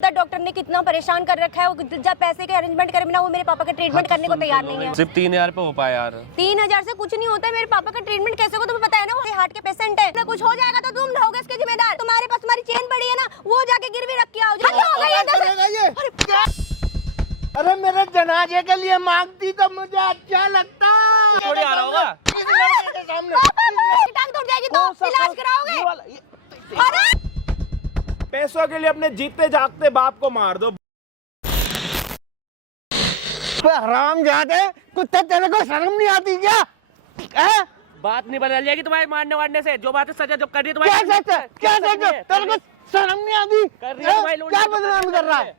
Doctor ने कितना परेशान कर रखा है, वो जब पैसे के अरेंजमेंट करे बिना वो मेरे पापा का ट्रीटमेंट करने को तैयार नहीं है। सिर्फ 3000 पे हो पाया यार। 3000 से कुछ नहीं होता है। मेरे पापा का ट्रीटमेंट कैसे होगा तुम्हें पता है ना, वो हार्ट के पेशेंट है। कुछ हो जाएगा तो तुम रहोगे इसके जिम्मेदार। तुम्हारे पास तुम्हारी चेन पड़ी है ना, वो जाके गिरवी रख के आओ। अरे मेरे जनाजे के लिए मांगती तो मुझे अच्छा लगता। थोड़ी आ रहा होगा टांग टूट जाएगी तो इलाज कराओगे। अरे पैसों के लिए अपने जीते जागते बाप को मार दो। हराम जाते कुत्ते, तेरे को शर्म नहीं आती क्या? बात नहीं बदल जाएगी तुम्हारे मारने वारने से। जो बात सजा जब कर रही है तुम्हारी, क्या सच है? क्या सच है? तेरे को शर्म नहीं आती? क्या बदनाम कर रहा है?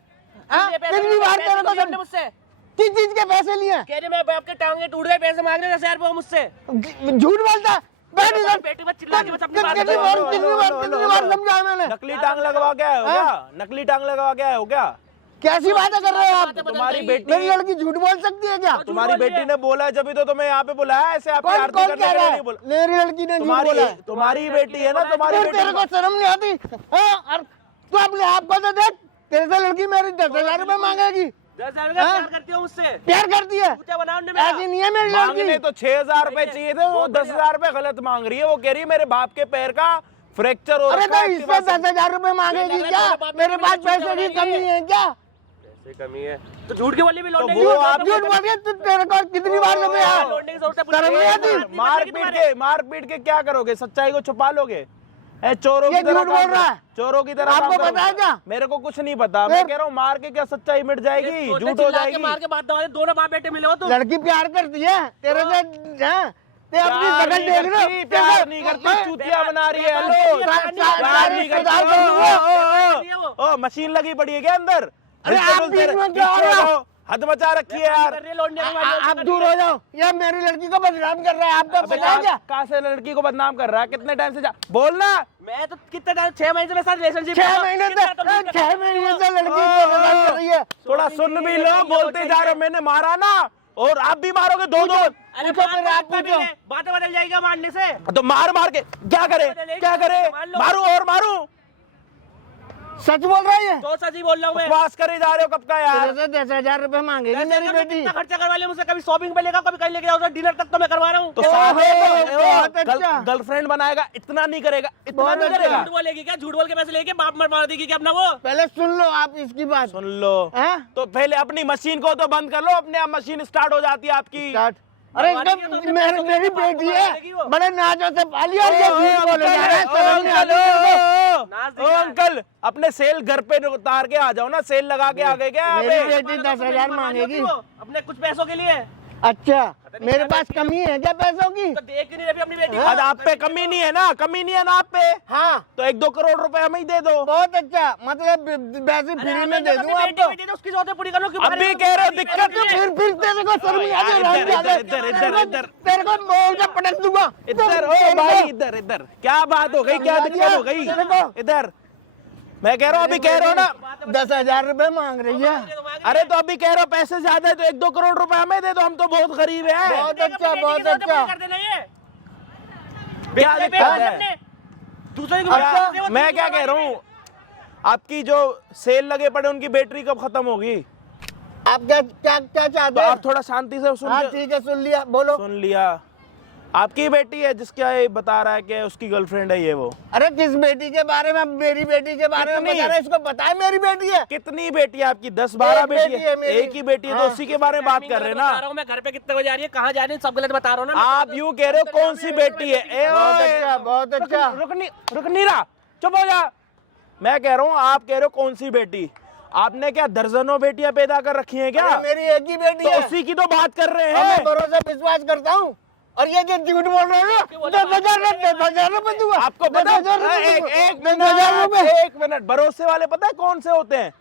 कितनी बार तेरे को शर्म? मुझसे किस चीज के पैसे लिए? कह रहे मैं बाप के टांगे टूट गए, पैसे मांग रहे 10,000 रुपए मुझसे। झूठ बोलता। बैठ इधर। बेटी मत चिल्ला के बस अपनी बात कितनी बार समझाया मैंने? नकली टांग लगवा के आए हो क्या? नकली टांग लगवा के आए हो क्या? कैसी बातें कर रहे हो आप? तुम्हारी बेटी, मेरी लड़की झूठ बोल सकती है क्या? तुम्हारी बेटी ने बोला है, जब तो तुम्हें यहाँ पे बुलाया। ऐसे आपकी कौन आरती कौन करने कह के रहा लिए है? नहीं बोला। मेरी लड़की ने झूठ तुम्हारी बोला है। तुम्हारी बेटी है ना, तुम्हारी और बेटी। तेरे को शर्म नहीं आती? और तू अपने आप को तो देख। तेरे से लड़की मेरी 10,000 रुपए मांगेगी। 10,000 रुपए प्यार करती हो मुझसे? प्यार करती है? पूछा बनाओ ने मेरा। ऐसी नहीं है मेरी मांगने लड़की। तो 6,000 रुपए चाहिए थे, वो 10,000 रुपए गलत मांग रही है। वो कह रही है मेरे बाप के पैर का फ्रैक्चर हो अरे रखा तो है। इससे 10,000 रुपए मांगेगी क्या? मेरे पास पैसे की कमी है क्या? पैसे कमी है तो झूठ की बोली भी लौट वो आप झूठ बोल के तू, तेरे को कितनी बार लगे यार? शर्म नहीं आती? मार पीट के क्या करोगे? सच्चाई को छुपा लोगे? चोरों ये की तरह झूठ बोल रहा है। चोरों की तरह आपको काम करोगे? पता है क्या? मेरे को कुछ नहीं पता। मैं कह रहा हूँ मार के क्या सच्चाई मिट जाएगी? झूठ हो जाएगी। मार के बात दवा दे, दोनों बाप बेटे मिले हो तुम। लड़की प्यार करती है तेरे से? ते अपनी प्यार शकल नहीं देख लो। करती, प्यार नहीं करती, चूतिया बना रही है। हेलो, प्यार नहीं करती। ओ मशीन लगी पड़ी है क्या अंदर? अरे आप बीच में क्या हो रहा है? हद मचा रखी है यार। आप दूर हो जाओ। ये मेरी लड़की को बदनाम कर रहा है। आपको पता है क्या? कहाँ से लड़की को बदनाम कर रहा है? कितने टाइम से बोलना। मैं तो कितने टाइम 6 महीने से साथ रिलेशनशिप 6 महीने से लड़की को बदनाम कर रही है। थोड़ा सुन भी लो, बोलते जा रहे हो। मैंने मारा ना, और आप भी मारोगे दो। अरे बातें बदल जाएगी मारने से। तो मार के क्या करे? मारू और मारू? सच बोल रही है? तो सच ही बोल रहा हूँ मैं। उपवास करे जा रहे हो कब का यार? 10,000 रुपए मांगेगी मेरी बेटी। कितना खर्चा करवा लिया मुझसे? कभी शॉपिंग पे लेगा, कभी कहीं लेके जाओ, डिनर तक तो मैं करवा रहा हूँ। तो बहुत अच्छा। गर्लफ्रेंड बनाएगा, इतना नहीं करेगा, इतना बहुत नहीं अच्छा। करेगा। झूठ बोलेगी क्या? झूठ बोल के पैसे लेके बाप मर देगी क्या अपना? वो पहले सुन लो आप इसकी बात। सुन लो। तो पहले अपनी मशीन को तो बंद कर लो। अपने आप मशीन स्टार्ट हो जाती है आपकी। अरे मेरी बेटी है, बड़े नाजों से पाली और ये झूठ बोले जा रहे हैं। शर्म नहीं आती? ओ अंकल, अपने सेल घर पे उतार के आ जाओ ना। सेल लगा के आ गए क्या? मेरी बेटी 10,000 मांगेगी अपने कुछ पैसों के लिए। अच्छा, मेरे पास कमी है क्या पैसों की? तो देख नहीं रही अपनी बेटी। आज आप पे कमी नहीं है ना? कमी नहीं है ना आप पे? हाँ, तो 1-2 करोड़ रुपए हमें ही दे दो। बहुत अच्छा। मतलब वैसे फ्री में दे दूँ आपको। उसकी जरूरत पूरी करो। अभी कह रहे हो दिक्कत? फिर तेरे को शर्म नहीं आती? इधर तेरे को बोल के पटक दूंगा। इधर ओ भाई, इधर क्या बात हो गई? क्या दिक्कत हो गई? इधर मैं कह रहा हूँ, अभी कह रहा हूँ ना 10,000 रुपए मांग रही है। अरे तो अभी कह रहा हूँ पैसे ज्यादा है तो 1-2 करोड़ रुपए हमें दे दो। हम तो बहुत गरीब हैं। बहुत अच्छा, बहुत अच्छा। क्या दिक्कत है? दूसरे मैं क्या कह रहा हूँ, आपकी जो सेल लगे पड़े उनकी बैटरी कब खत्म होगी? आप क्या चाहते तो हैं? आप थोड़ा शांति से सुन। हाँ ठीक है, सुन लिया, बोलो। सुन लिया। आपकी बेटी है जिसका ये बता रहा है कि उसकी गर्लफ्रेंड है ये वो। अरे किस बेटी के बारे में? मेरी बेटी के बारे में बता रहा है। इसको बताए मेरी बेटी है। कितनी बेटी है आपकी? 10-12 बेटी है? मेरी। एक ही बेटी है तो उसी के बारे में बात कर रहे हैं ना? मैं घर पे कितने बजे आ रही है, कहाँ जा रही है, सब गलत बता रहा हूँ ना। आप यूँ कह रहे हो कौन सी बेटी है? बहुत अच्छा, बहुत अच्छा। रुक नहीं रहा, चुप हो जा। मैं कह रहा हूँ, आप कह रहे हो कौन सी बेटी? आपने क्या दर्जनों बेटियां पैदा कर रखी हैं क्या? मेरी एक ही बेटी तो है। उसी की तो बात कर रहे मैं हैं। भरोसा विश्वास करता हूँ। और ये जो झूठ बोल रहे हो, 10,000 रुपए दूंगा आपको पता है? 10,000 एक मिनट, भरोसे वाले पता है कौन से होते हैं?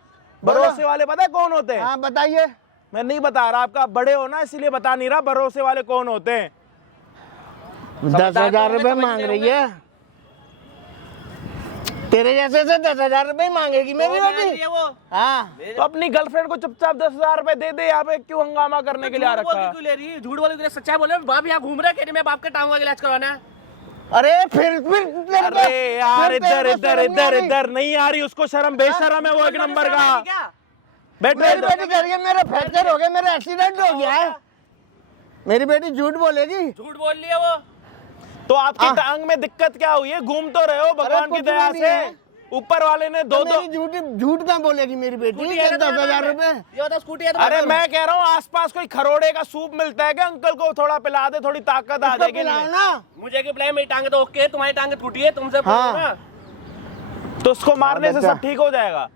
भरोसे वाले पता है कौन होते हैं? हाँ बताइए। मैं नहीं बता रहा, आपका बड़े हो ना इसलिए बता नहीं रहा। भरोसे वाले कौन होते हैं? 10,000 रुपए मांग रही है। तेरे जैसे से 10,000 रुपए ही मांगेगी मेरी बेटी। हाँ, तो अपनी गर्लफ्रेंड को चुपचाप 10,000 रुपए दे दे। यहाँ पे क्यों हंगामा करने के लिए आ रखा है? क्यों ले रही है? झूठ बोल के सच्चाई बोले। बाप यहाँ घूम रहा है, कह रही मैं बाप के टांगों का इलाज करवाना है। अरे फिर अरे यार इधर इधर इधर इधर नहीं आ रही उसको शर्म, बेशरम है वो एक नंबर का। बैठ मेरी बैठ बेटी कह रही है मेरा फ्रैक्चर हो गया, मेरा एक्सीडेंट हो गया है। मेरी बेटी झूठ बोलेगी? झूठ बोल लिया वो। तो आपकी टांग में दिक्कत क्या हुई है? घूम तो रहे हो भगवान की कुछ भी दया नहीं से, है। ऊपर वाले ने दो दो। झूठ कहाँ बोलेगी मेरी बेटी? 10,000 रुपए। ये होता स्कूटी है तो अरे मैं कह रहा हूँ आसपास कोई खरोड़े का सूप मिलता है क्या? अंकल को थोड़ा पिला दे, थोड़ी ताकत आ जाएगी। ना मुझे क्यों पिलाए? मेरी टांगे तो ओके है, तुम्हारी टांगे टूटी है, तुमसे हाँ। पूछो ना। तो उसको मारने से सब ठीक हो जाएगा।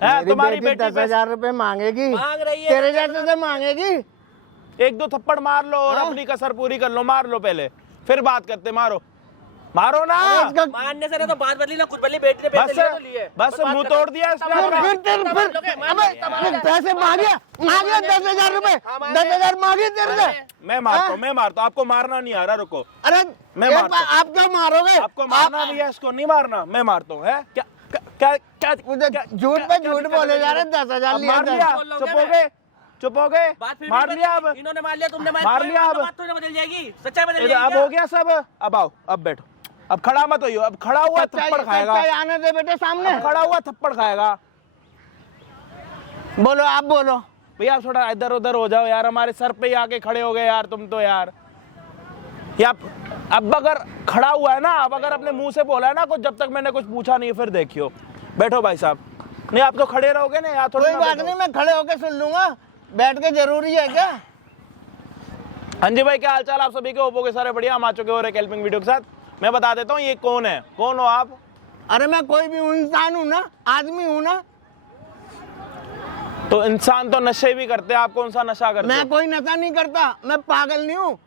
है तुम्हारी बेटी 10,000 रुपए मांगेगी, मांग रही है। तेरे जैसे से मांगेगी। एक दो थप्पड़ मार लो और अपनी कसर पूरी कर लो। मार लो पहले, फिर बात करते। मारो मारो ना। इसका मारने से ना तो बात बदली ना, कुछ बदली। बेटी ने बस पैसे लिए तो लिए। बस मुंह तोड़ दिया इसने अपना। फिर पैसे मांगे 10,000 रुपए, 10,000 मांगे तेरे से। मैं मारता हूँ, मैं मारता हूँ। आपको मारना नहीं आ रहा, रुको। अरे मैं एक मारता बार आप क्या मारोगे? आपको मारना नहीं है, इसको नहीं मारना। मैं मारता हूँ। है क्या क्या क्या झूठ पे झूठ बोले जा रहे। 10,000 अब लिया मार था। लिया, बोल लो चुप क्या हो गए, चुप हो गए। बात फिर मार भी लिया। अब इन्होंने मार लिया, तुमने मार लिया। अब बात तो बदल जाएगी, सच्चाई बदल इधर जाएगी। अब हो गया सब। अब आओ, अब बैठो। अब खड़ा मत होइयो, अब खड़ा हुआ थप्पड़ खाएगा। सच्चाई आने दे बेटे सामने। अब खड़ा हुआ थप्पड़ खाएगा। बोलो, आप बोलो। भैया आप थोड़ा इधर उधर हो जाओ यार, हमारे सर पे ही आके खड़े हो गए यार तुम तो यार। या अब अगर खड़ा हुआ है ना, अब अगर अपने मुंह से बोला है ना कुछ, जब तक मैंने कुछ पूछा नहीं, फिर देखियो। बैठो भाई साहब। नहीं आप तो खड़े रहोगे ना यार, थोड़ी कोई बात नहीं, मैं खड़े होके सुन लूंगा। बैठ के जरूरी है क्या? हाँ जी भाई, क्या हाल चाल आप सभी के? ओप्पो के सारे बढ़िया। हम आ चुके हो रहे हेल्पिंग वीडियो के साथ। मैं बता देता हूँ ये कौन है। कौन हो आप? अरे मैं कोई भी इंसान हूँ ना, आदमी हूँ ना। तो इंसान तो नशे भी करते हैं, आप कौन सा नशा करते मैं हैं? कोई नशा नहीं करता, मैं पागल नहीं हूँ।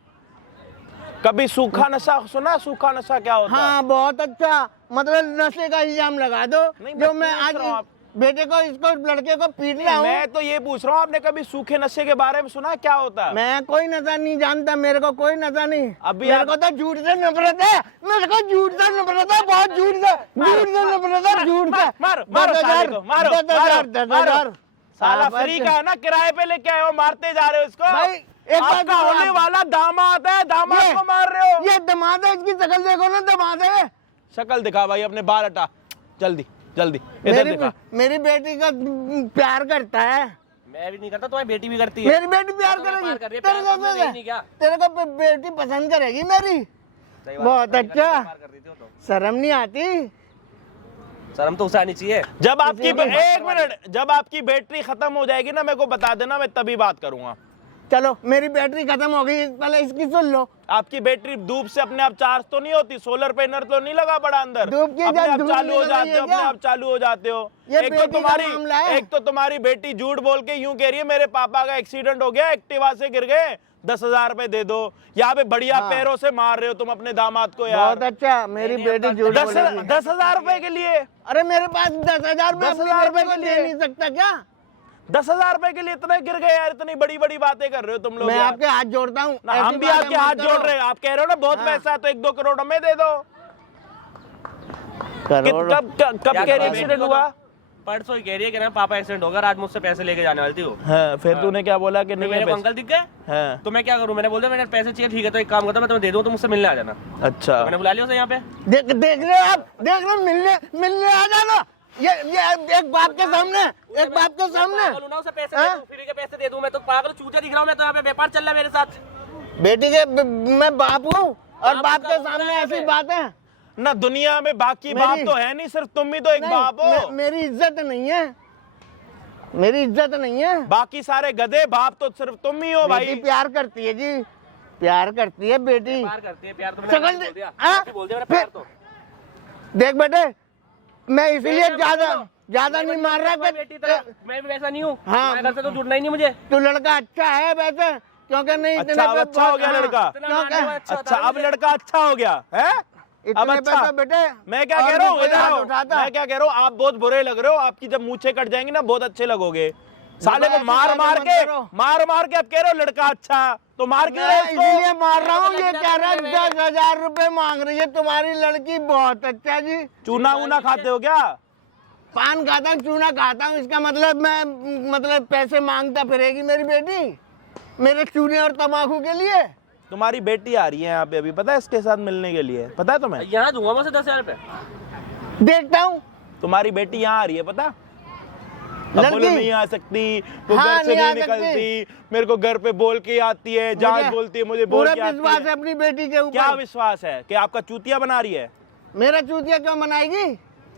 कभी सूखा नशा सुना? सूखा नशा क्या होता है? हाँ बहुत अच्छा, मतलब नशे का इल्जाम लगा दो। नहीं, जो मैं मैं पूछ आज रहा हूँ आप। बेटे को, इसको, लड़के को पीट रहा हूँ। मैं तो ये पूछ रहा हूँ, आपने कभी सूखे नशे के बारे में सुना? क्या होता है? मैं कोई नशा नहीं जानता, मेरे को कोई नशा नहीं। अभी मेरे आप- को तो झूठ से नफरत है, मेरे को झूठ से नफरत है, बहुत झूठ से नफरत है, झूठ से। मारो मारो साले को, मारो 10,000, मारो, 10,000। मारो। साला फ्री का है ना, किराए पे लेके आए हो, मारते जा रहे हो इसको। भाई, एक बात आपका बताओ होने आप। वाला दामाद है, दामाद को मार रहे हो। ये दमाद है, इसकी शक्ल देखो ना, दमाद है। शक्ल दिखा भाई, अपने बाल हटा जल्दी जल्दी, इधर दिखा। मेरी बेटी का प्यार करता है। मैं भी नहीं करता, तुम्हारी बेटी भी करती है। मेरी बेटी प्यार तो मैं करेगी, प्यार कर रही है, तेरे प्यार को तो मैंने नहीं किया। तेरे को बेटी पसंद करेगी मेरी। सही बात, बहुत प्यार अच्छा। कर रही थी वो तो। शर्म नहीं आती? शर्म तो उसे आनी चाहिए। जब आपकी एक मिनट, जब आपकी बैटरी खत्म हो जाएगी ना, मेरे को बता देना, मैं तभी बात करूंगा। चलो, मेरी बैटरी खत्म हो गई, पहले इसकी सुन लो। आपकी बैटरी धूप से अपने आप चार्ज तो नहीं होती? सोलर पैनल तो नहीं लगा पड़ा अंदर? धूप की अपने आप धूप चालू हो नहीं लगाई जाते है हो, अपने क्या? आप चालू हो जाते हो। ये एक बेटी का मामला है। एक तो तुम्हारी बेटी झूठ बोल के यूं कह रही है मेरे पापा का एक्सीडेंट हो गया, एक्टिवा से गिर गए, 10,000 रुपए दे दो। यहाँ पे बढ़िया पैरों से मार रहे हो तुम अपने दामाद को यार। बहुत अच्छा, मेरी बेटी झूठ बोलेगी। 10,000 रुपए के लिए? अरे मेरे पास 10,000 में 10,000 रुपए रुपए को के दे लिए? नहीं सकता क्या? 10,000 रुपए के लिए इतने गिर गए यार? इतनी बड़ी बड़ी बातें कर रहे हो तुम लोग मैं यार। आपके हाथ जोड़ता हूँ। ना, हम भी आपके हाथ जोड़ रहे हैं। आप कह रहे हो ना बहुत पैसा है, तो 1-2 करोड़ हमें दे दो। कब कह रही एक्सीडेंट हुआ? परसों ही कह रही है कि ना पापा एक्सीडेंट होगा, आज मुझसे पैसे लेके जाने वाली थी वो। हाँ, फिर तूने क्या बोला कि नहीं मेरे है को पैसे? अंकल दिख गए, हाँ, तो मैं क्या करूं? मैंने बोल दिया मैंने पैसे चाहिए, ठीक है तो एक काम करता मैं तुम्हें दे दूं, तो मुझसे मिलने आ जाना। अच्छा। मैंने बुला लिया उसे यहाँ पे। देख रहे हो आप, देख रहे हो, मिलने आ जाना। ये एक बाप के सामने, एक बाप के सामने। पागल हूं ना, उसे पैसे दे दूं, फ्री के पैसे दे दूं? मैं तो पागल चूजा दिख रहा हूं, मैं तो यहाँ पे व्यापार चल रहा है मेरे साथ। बेटी के मैं बाप हूँ और बाप के सामने ऐसी बात है ना? दुनिया में बाकी बाप तो है नहीं, सिर्फ तुम ही तो एक बाप हो। मेरी इज्जत नहीं है, मेरी इज्जत नहीं है। बाकी सारे गधे, बाप तो सिर्फ तुम ही हो भाई। बेटी प्यार करती है जी, प्यार करती है बेटी। प्यार करती है, प्यार तो शक्ल मैंने दे- बोल दिया, हाँ? बोल दिया मैंने प्यार तो। देख बेटे, मैं इसीलिए ज्यादा नहीं मार रहा बेटी तरह मैं भी वैसा नहीं हूँ। हाँ। मैं घर से तो जुड़ना ही नहीं मुझे। तू लड़का अच्छा है वैसे, क्योंकि नहीं इतने अच्छा, अब पे अच्छा हो गया हाँ, लड़का। इतना मानने में क्योंकि अच्छा, अब लड़का अच्छा हो गया है? अब इतने पे अच्छा। तो बेटे मैं क्या और कह रहा हूँ, भी कोई इधर हाथ आओ। उठाता। मैं क्या कह रहा हूँ, आप बहुत बुरे लग रहे हो। आपकी जब मूछें कट जाएंगी ना, बहुत अच्छे लगोगे। साले को ऐसी मार बातें मार मत के करो। मार के अब कह रहे हो लड़का अच्छा, तो मार क्यों रहे मैं हो इसीलिए इसको? मार रहा हूँ। ये कह रहा है 10,000 रुपए मांग रही है तुम्हारी लड़की। बहुत अच्छा जी। चूना ऊना खाते हो क्या? पान खाता हूँ, चूना खाता हूँ, इसका मतलब पैसे मांगता फिरेगी मेरी बेटी मेरे चूने और तम्बाकू के लिए? तुम्हारी बेटी आ रही है यहाँ पे अभी, पता है इसके साथ मिलने के लिए, पता है तुम्हें? यहाँ दूंगा मैं उसे 10,000 रुपए। देखता हूँ तुम्हारी बेटी यहाँ आ रही है, पता? अब लड़की? बोलो नहीं आ सकती, वो हाँ, घर से नहीं आ नहीं सकती। निकलती, मेरे को घर पे बोल के आती है, जांच मुझे बोलती है, मुझे बोल पूरा के आती विश्वास है है। अपनी बेटी के क्या ऊपर। विश्वास है कि आपका चूतिया बना रही है? मेरा चूतिया क्यों मनाएगी?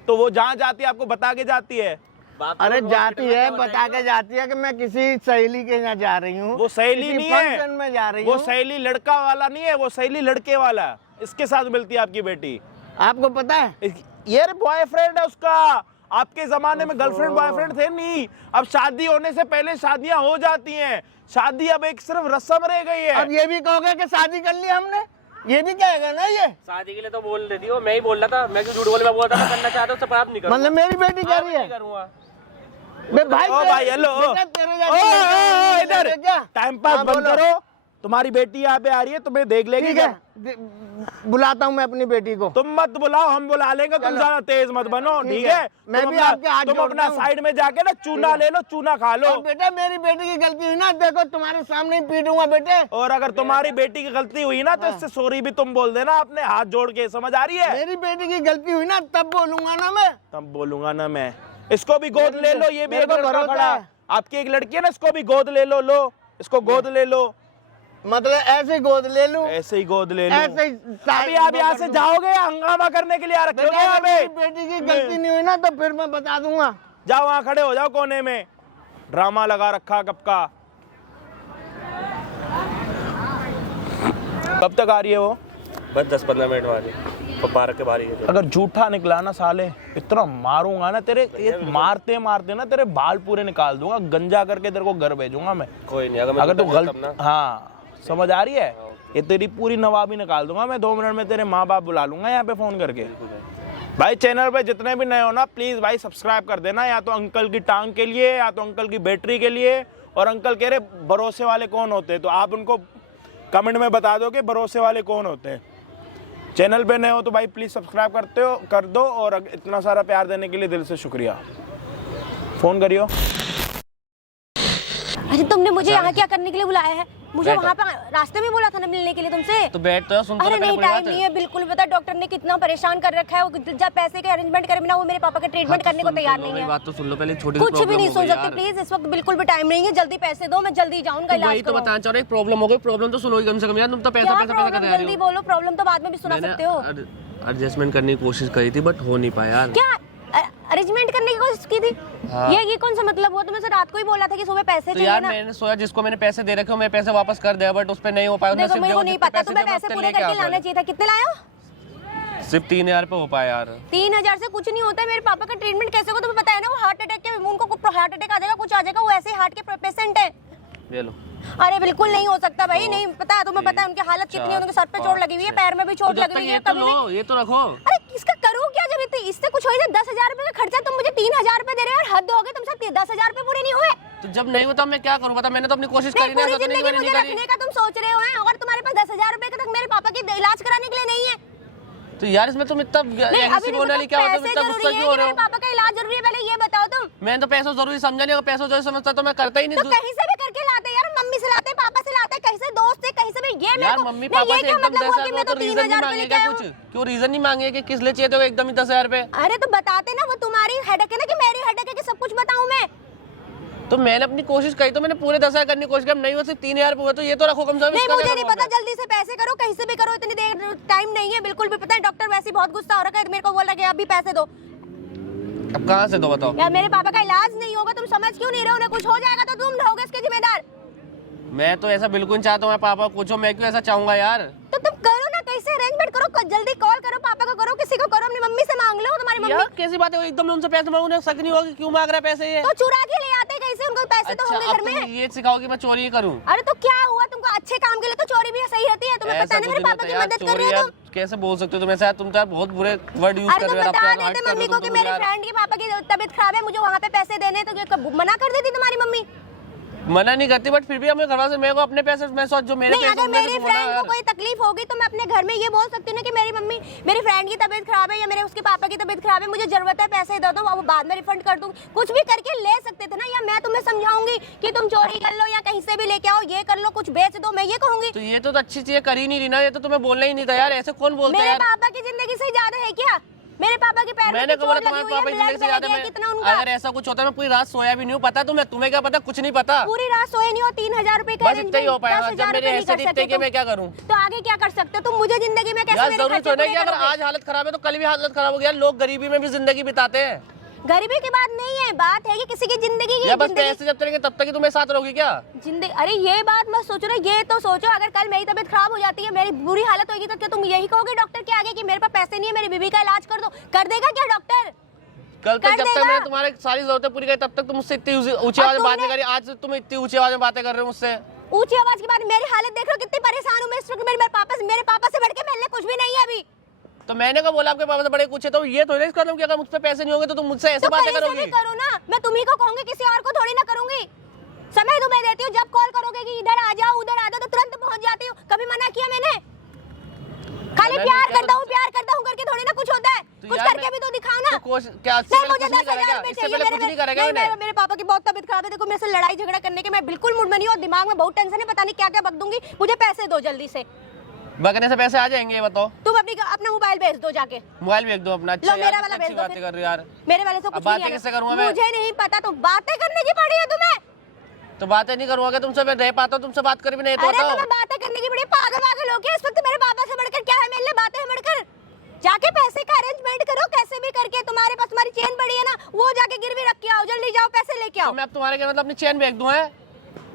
तो वो जहाँ जाती है आपको बता के जाती है। अरे जाती है, बता के जाती है कि मैं किसी सहेली के यहाँ जा रही हूँ, वो सहेली किसी नहीं फंक्शन में जा है, रही वो हूँ। सहेली लड़का वाला नहीं है, वो सहेली लड़के वाला है। इसके साथ मिलती है आपकी बेटी। आपको पता है? ये बॉयफ्रेंड है उसका। आपके जमाने में गर्लफ्रेंड बॉयफ्रेंड थे नहीं, अब शादी होने से पहले शादियां हो जाती हैं। शादी अब एक सिर्फ रस्म रह गई है। अब ये भी कहोगे कि शादी कर ली हमने, ये भी कहेगा ना ये? शादी के लिए तो बोल रही थी वो, मैं ही बोल रहा था, मैं क्यों झूठ बोल, मैं बोल रहा था करना चाहता हूँ, उससे प्राप्त नहीं करूँगा। मतलब मेरी बेटी कह रही है? नहीं करूँगा। बे भाई, ओ भाई हेलो, बेटा तेरे ओ, जैसे ओ, इधर लड़के क्या? टाइम पास हाँ, बंद बोलो। करो। तुम्हारी बेटी यहाँ पे आ रही है, तुम्हें देख लेगी ठीक क्या? है, बुलाता हूँ मैं अपनी बेटी को। तुम मत बुलाओ, हम बुला लेंगे। तुम चलो। ज्यादा तेज मत बनो, ठीक ठीक है। है? मैं तुम भी अपना- आपके हाथ तुम जोड़ता अपना हूँ। साइड में जाके ना चूना ले लो, चूना खा लो। और बेटा मेरी बेटी की गलती हुई ना, देखो तुम्हारे सामने ही पीटूंगा बेटे। और अगर तुम्हारी बेटी की गलती हुई ना तो इससे सॉरी भी तुम बोल देना अपने हाथ जोड़ के, समझ आ रही है? मेरी बेटी की गलती हुई ना तब बोलूंगा ना मैं। तब बोलूंगा ना मैं। इसको भी गोद ले लो, ये भी मेरे एक को लड़का भरोसा खड़ा है। है। आपकी एक लड़की है ना, इसको भी गोद ले लो। लो इसको गोद ले लो, मतलब ऐसे ही गोद ले लूं, ऐसे ही गोद ले लो। ऐसे ही अभी आप यहाँ से जाओगे या हंगामा करने के लिए आ रखे हो बेटा, यहाँ अगर मेरी पे? बेटी की गलती नहीं हुई ना तो फिर मैं बता दूंगा। जाओ वहाँ खड़े हो जाओ कोने में, ड्रामा लगा रखा कब का। कब तक आ रही है वो? बस 10-15 मिनट बाद पार्क के बाहर ही है। अगर झूठा निकला ना साले, इतना मारूंगा ना तेरे, ये मारते मारते ना तेरे बाल पूरे निकाल दूंगा, गंजा करके तेरे को घर भेजूंगा मैं। कोई नहीं, अगर अगर तू मैं गलत, हाँ समझ आ रही है? ये तेरी पूरी नवाबी निकाल दूंगा मैं। 2 मिनट में तेरे माँ बाप बुला लूंगा यहाँ पे फोन करके। भाई चैनल पे जितने भी नए हो ना, प्लीज भाई सब्सक्राइब कर देना, या तो अंकल की टांग के लिए या तो अंकल की बैटरी के लिए। और अंकल कह रहे भरोसे वाले कौन होते हैं, तो आप उनको कमेंट में बता दो कि भरोसे वाले कौन होते हैं। चैनल पे नए हो तो भाई प्लीज सब्सक्राइब कर दो, और इतना सारा प्यार देने के लिए दिल से शुक्रिया। फोन करियो। अरे तुमने मुझे यहाँ क्या करने के लिए बुलाया है? मुझे बैठो। वहाँ पे रास्ते में बोला था ना मिलने के लिए तुमसे। तो बैठ तो सुन। अरे नहीं, टाइम नहीं है बिल्कुल। पता डॉक्टर ने कितना परेशान कर रखा है, वो जब पैसे के अरेंजमेंट करे बिना वो मेरे पापा का ट्रीटमेंट करने को तैयार नहीं है। बात तो सुन लो पहले, छोटी कुछ भी नहीं सुन सकते प्लीज, इस वक्त बिल्कुल भी टाइम नहीं है। जल्दी पैसे दो, मैं जल्दी जाऊँ उनका इलाज वही तो करो। बताना चाह रहे, एक प्रॉब्लम हो गई, प्रॉब्लम तो सुनो कम से कम यार। तुम तो पैसा क्या पैसा पैसा प्रॉब्लम? कर रहे जल्दी हो। बोलो, प्रॉब्लम तो बाद में भी सुना सकते हो। एडजस्टमेंट करने की कोशिश करी थी बट हो नहीं पाया यार। क्या अरेंजमेंट करने की कोशिश की थी? हाँ। ये कौन सा मतलब हुआ? तुम्हें से रात को ही बोला था कि सुबह पैसे तो चाहिए यार ना। मैंने सोचा जिसको मैंने पैसे दे रखे हो मैं पैसे वापस कर दिया, बट उस पे नहीं हो पाया। देखो मेरे को नहीं पता, तुम्हें पैसे पूरे करके लाना चाहिए था। कितने लाए हो? सिर्फ 3,000 पे हो पाया यार। 3,000 से कुछ नहीं होता है। मेरे पापा का ट्रीटमेंट कैसे होगा तुम्हें पता है ना? वो हार्ट अटैक के, उनको हार्ट अटैक आ जाएगा, कुछ आ जाएगा, वो ऐसे हार्ट के पेशेंट है। ले लो। अरे बिल्कुल नहीं हो सकता भाई, नहीं पता। तुम्हें पता है उनकी हालत कितनी है? उनके सर पे चोट लगी हुई है, पैर में भी चोट तो जब लगी तक हुई ये है। तो कभी भी लो, ये तो रखो। अरे इसका करूँ क्या जब इतने इससे कुछ हो जाए? 10,000 रुपए का खर्चा, तुम मुझे 3,000 रुपए दे रहे हो यार, हद हो गई। तुमसे 10,000 रुपए पूरे नहीं हुए। तो जब नहीं होता मैं क्या करूँ? बता, मैंने तो अपनी कोशिश नहीं, करी ना, पूरी तो नहीं जिंदगी करी, मुझे नहीं करी। रखने का तुम सोच रहे हो हैं, और तुम्हारे पास 10,000 रुपए तक मेरे पापा की इलाज कराने के लिए नहीं है। तो यार इसमें तुम इतना नहीं, अभी एग्रेसिव होने वाली क्या होता है? पैसे इतना गुस्सा जरूरी है क्यों हो कि रहे मेरे हो? पापा का इलाज जरूरी है, पहले ये बताओ तुम। मैंने तो पैसा जरूरी समझा नहीं, अगर पैसा जरूरी समझता तो मैं करता ही तो नहीं। कहीं से भी करके लाते यार, मम्मी से लाते, पापा से लाते, कहीं से दोस्त से, कहीं से भी। ये मेरे यार को मम्मी नहीं, पापा ये से क्या एकदम मतलब हुआ 10,000 कि वो मैं तो तो रीजन नहीं 3,000 रुपए मांगे लेके क्या? आया कुछ हूँ। क्यों रीजन नहीं मांगे कि किस लिए चाहिए थे एकदम ही 10,000 रुपए? अरे तो बताते ना, वो तुम्हारी हेडेक है ना कि मेरी हेडेक है कि सब कुछ बताऊं मैं? तो मैंने अपनी कोशिश करी, तो मैंने पूरे 10,000 करने की कोशिश की, नहीं हुआ सिर्फ 3,000 हुआ, तो ये तो रखो कम से कम। नहीं, इसका मुझे क्या नहीं करूं पता। मैं? जल्दी से पैसे करो, कहीं से भी करो, इतनी देर टाइम नहीं है बिल्कुल भी। पता है डॉक्टर वैसे ही बहुत गुस्सा हो रखा है, मेरे को बोल रहा है कि अभी पैसे दो। अब कहाँ से दो बताओ? यार मेरे पापा का इलाज नहीं होगा, तुम समझ क्यों नहीं रहे हो? उन्हें कुछ हो जाएगा तो तुम रहोगे इसके जिम्मेदार। मैं तो ऐसा बिल्कुल नहीं चाहता हूँ पापा कुछ हो, मैं क्यों ऐसा चाहूंगा यार? तो तुम करो ना, कैसे अरेंजमेंट करो, जल्दी कॉल करो, पापा को करो, किसी को करो, अपनी मम्मी से मांग लो। तुम्हारी मम्मी यार कैसी बात है, एकदम उनसे पैसे मांगू ना, शक नहीं होगी क्यों मांग रहा है पैसे ये? तो चुरा के ले आते, कैसे उनको पैसे तो अच्छा होंगे अब घर में। तुम ये सिखाओ कि मैं चोरी ही करूँ? अरे तो क्या हुआ? तुमको अच्छे काम के लिए तो चोरी भी सही रहती है। तुम्हें पता है ना मेरे पापा की मदद कर रहे हो तुम। कैसे बोल सकते हो तुम ऐसा? तुम तो बहुत बुरे वर्ड यूज अरे कर तुम रहे हो। बता देते मम्मी को कि मेरे फ्रेंड के पापा की तबीयत खराब है, मुझे वहाँ पे पैसे देने, तो मना कर देती तुम्हारी मम्मी। मना नहीं करती, बट फिर भी हमें घर से मेरे को अपने पैसे मैं सोच जो मेरे नहीं, पैसे अगर होंगे मेरी तो बोला फ्रेंड को यार। कोई तकलीफ होगी तो मैं अपने घर में ये बोल सकती हूँ ना कि मेरी मम्मी मेरी फ्रेंड की तबीयत खराब है या मेरे उसके पापा की तबीयत खराब है, मुझे जरूरत है पैसे दे दो, वो बाद में रिफंड कर दूँ, कुछ भी करके ले सकते थे ना। या मैं तुम्हें समझाऊंगी कि तुम चोरी कर लो या कहीं से भी लेके आओ, ये कर लो, कुछ बेच दो, मैं ये कहूंगी। तो ये तो अच्छी चीजें कर ही नहीं रही ना, ये तो तुम्हें बोलना ही नहीं था यार, ऐसे कौन बोलता है मेरे यार। पापा की जिंदगी से ज्यादा है क्या? मेरे पापा के पैर में मैंने चोट बोला लगी तुम्हारे हुई है, पापा की ब्लड जिंदगी से बह ज्यादा गया मैं, कितना उनका। अगर ऐसा कुछ होता है मैं पूरी रात सोया भी नहीं हूँ, पता तुम्हें क्या पता, कुछ नहीं पता। पूरी रात सोए नहीं हो, 3000 रुपए का बस इतना ही हो पाएगा, जब मेरे ऐसे दिखते कि मैं क्या करूँ। तो आगे क्या कर सकते हो तुम? मुझे जिंदगी में कैसे यार मेरे जरूरी खर्चे तो नहीं पूरे कि अगर करोगे? आज हालत खराब है तो कल भी हालत खराब हो गया। लोग गरीबी में भी जिंदगी बिताते हैं। गरीबी की बात नहीं है, बात है कि किसी की जिंदगी की या बस पैसे जब तक तब तक ही तुम्हें साथ रहोगी क्या? जिंदगी। अरे ये बात मत सोचो ना, ये तो सोचो अगर कल मेरी तबीयत खराब हो जाती है, मेरी बुरी हालत होगी तो क्या तुम यही कहोगे डॉक्टर के आगे कि मेरे पास पैसे नहीं है, मेरी बीबी का इलाज कर दो? कर देगा क्या डॉक्टर? कल तक कर जब तक देगा। मैंने तुम्हारी सारी जरूरतें पूरी करी तब तक तुम मुझसे इतनी ऊंची आवाज में बात नहीं करी, आज तुम इतनी ऊंची आवाज में बातें कर रहे हो मुझसे। ऊंची आवाज की बात, मेरी हालत देख रहे हो कितनी परेशान हूँ मैं इस वक्त। मेरे पापा से बढ़ के मेरे लिए कुछ भी नहीं है अभी। तो मैंने कहा बोला आपके पापा से बड़े कुछ है, तो ये तो नहीं कदम कि अगर मुझ पे पैसे नहीं होंगे तो तुम मुझसे ऐसे तो बातें कहीं से करोगी। भी करो ना, मैं तुम्ही को कहूंगी, किसी और को थोड़ी ना करूंगी। समय तुम्हें देती हूँ, जब कॉल करोगे कि इधर आ जाओ उधर आ जाओ तो तुरंत पहुंच जाती हूँ। कभी मना किया मैंने? खाली मना प्यार नहीं करता हूँ करके थोड़ी ना कुछ होता है। तो कुछ यार करके भी तो दिखाओ ना। क्या नहीं, मुझे 10,000 करेगा? रुपए इससे चाहिए। पहले कुछ नहीं करेगा मैंने। मेरे पापा की बहुत तबीयत खराब है, देखो मेरे से लड़ाई झगड़ा करने के मैं बिल्कुल मूड में नहीं हूँ और दिमाग में बहुत टेंशन है, पता नहीं क्या क्या बक दूंगी। मुझे पैसे दो जल्दी से। बगने से पैसे आ जाएंगे ये बताओ। तुम अपना मोबाइल भेज दो जाके। मोबाइल भेज दो अपना। अच्छा लो मेरा यार, वाला अच्छी भेज दो बातें फिर। कर रही हो यार। मेरे वाले से अब कुछ बातें नहीं किससे आना। करूंगा मैं? मुझे नहीं पता, तो बातें करने की पड़ी है तुम्हें। तो बातें नहीं करूंगा तुमसे, मैं रह पाता हूँ तुमसे बात कर भी नहीं तो अरे बताओ। तुम्हें बातें करने की बड़ी पागल हो गया इस वक्त। मेरे पापा से बढ़कर क्या है मेरे लिए बातें बढ़कर? जाके पैसे का अरेंजमेंट करो कैसे भी करके। तुम्हारे पास तुम्हारी चेन पड़ी है ना, वो जाके गिरवी रख के आओ, जल्दी जाओ पैसे लेके आओ। तो मैं अब तुम्हारे क्या मतलब अपनी चैन बेच दूं है?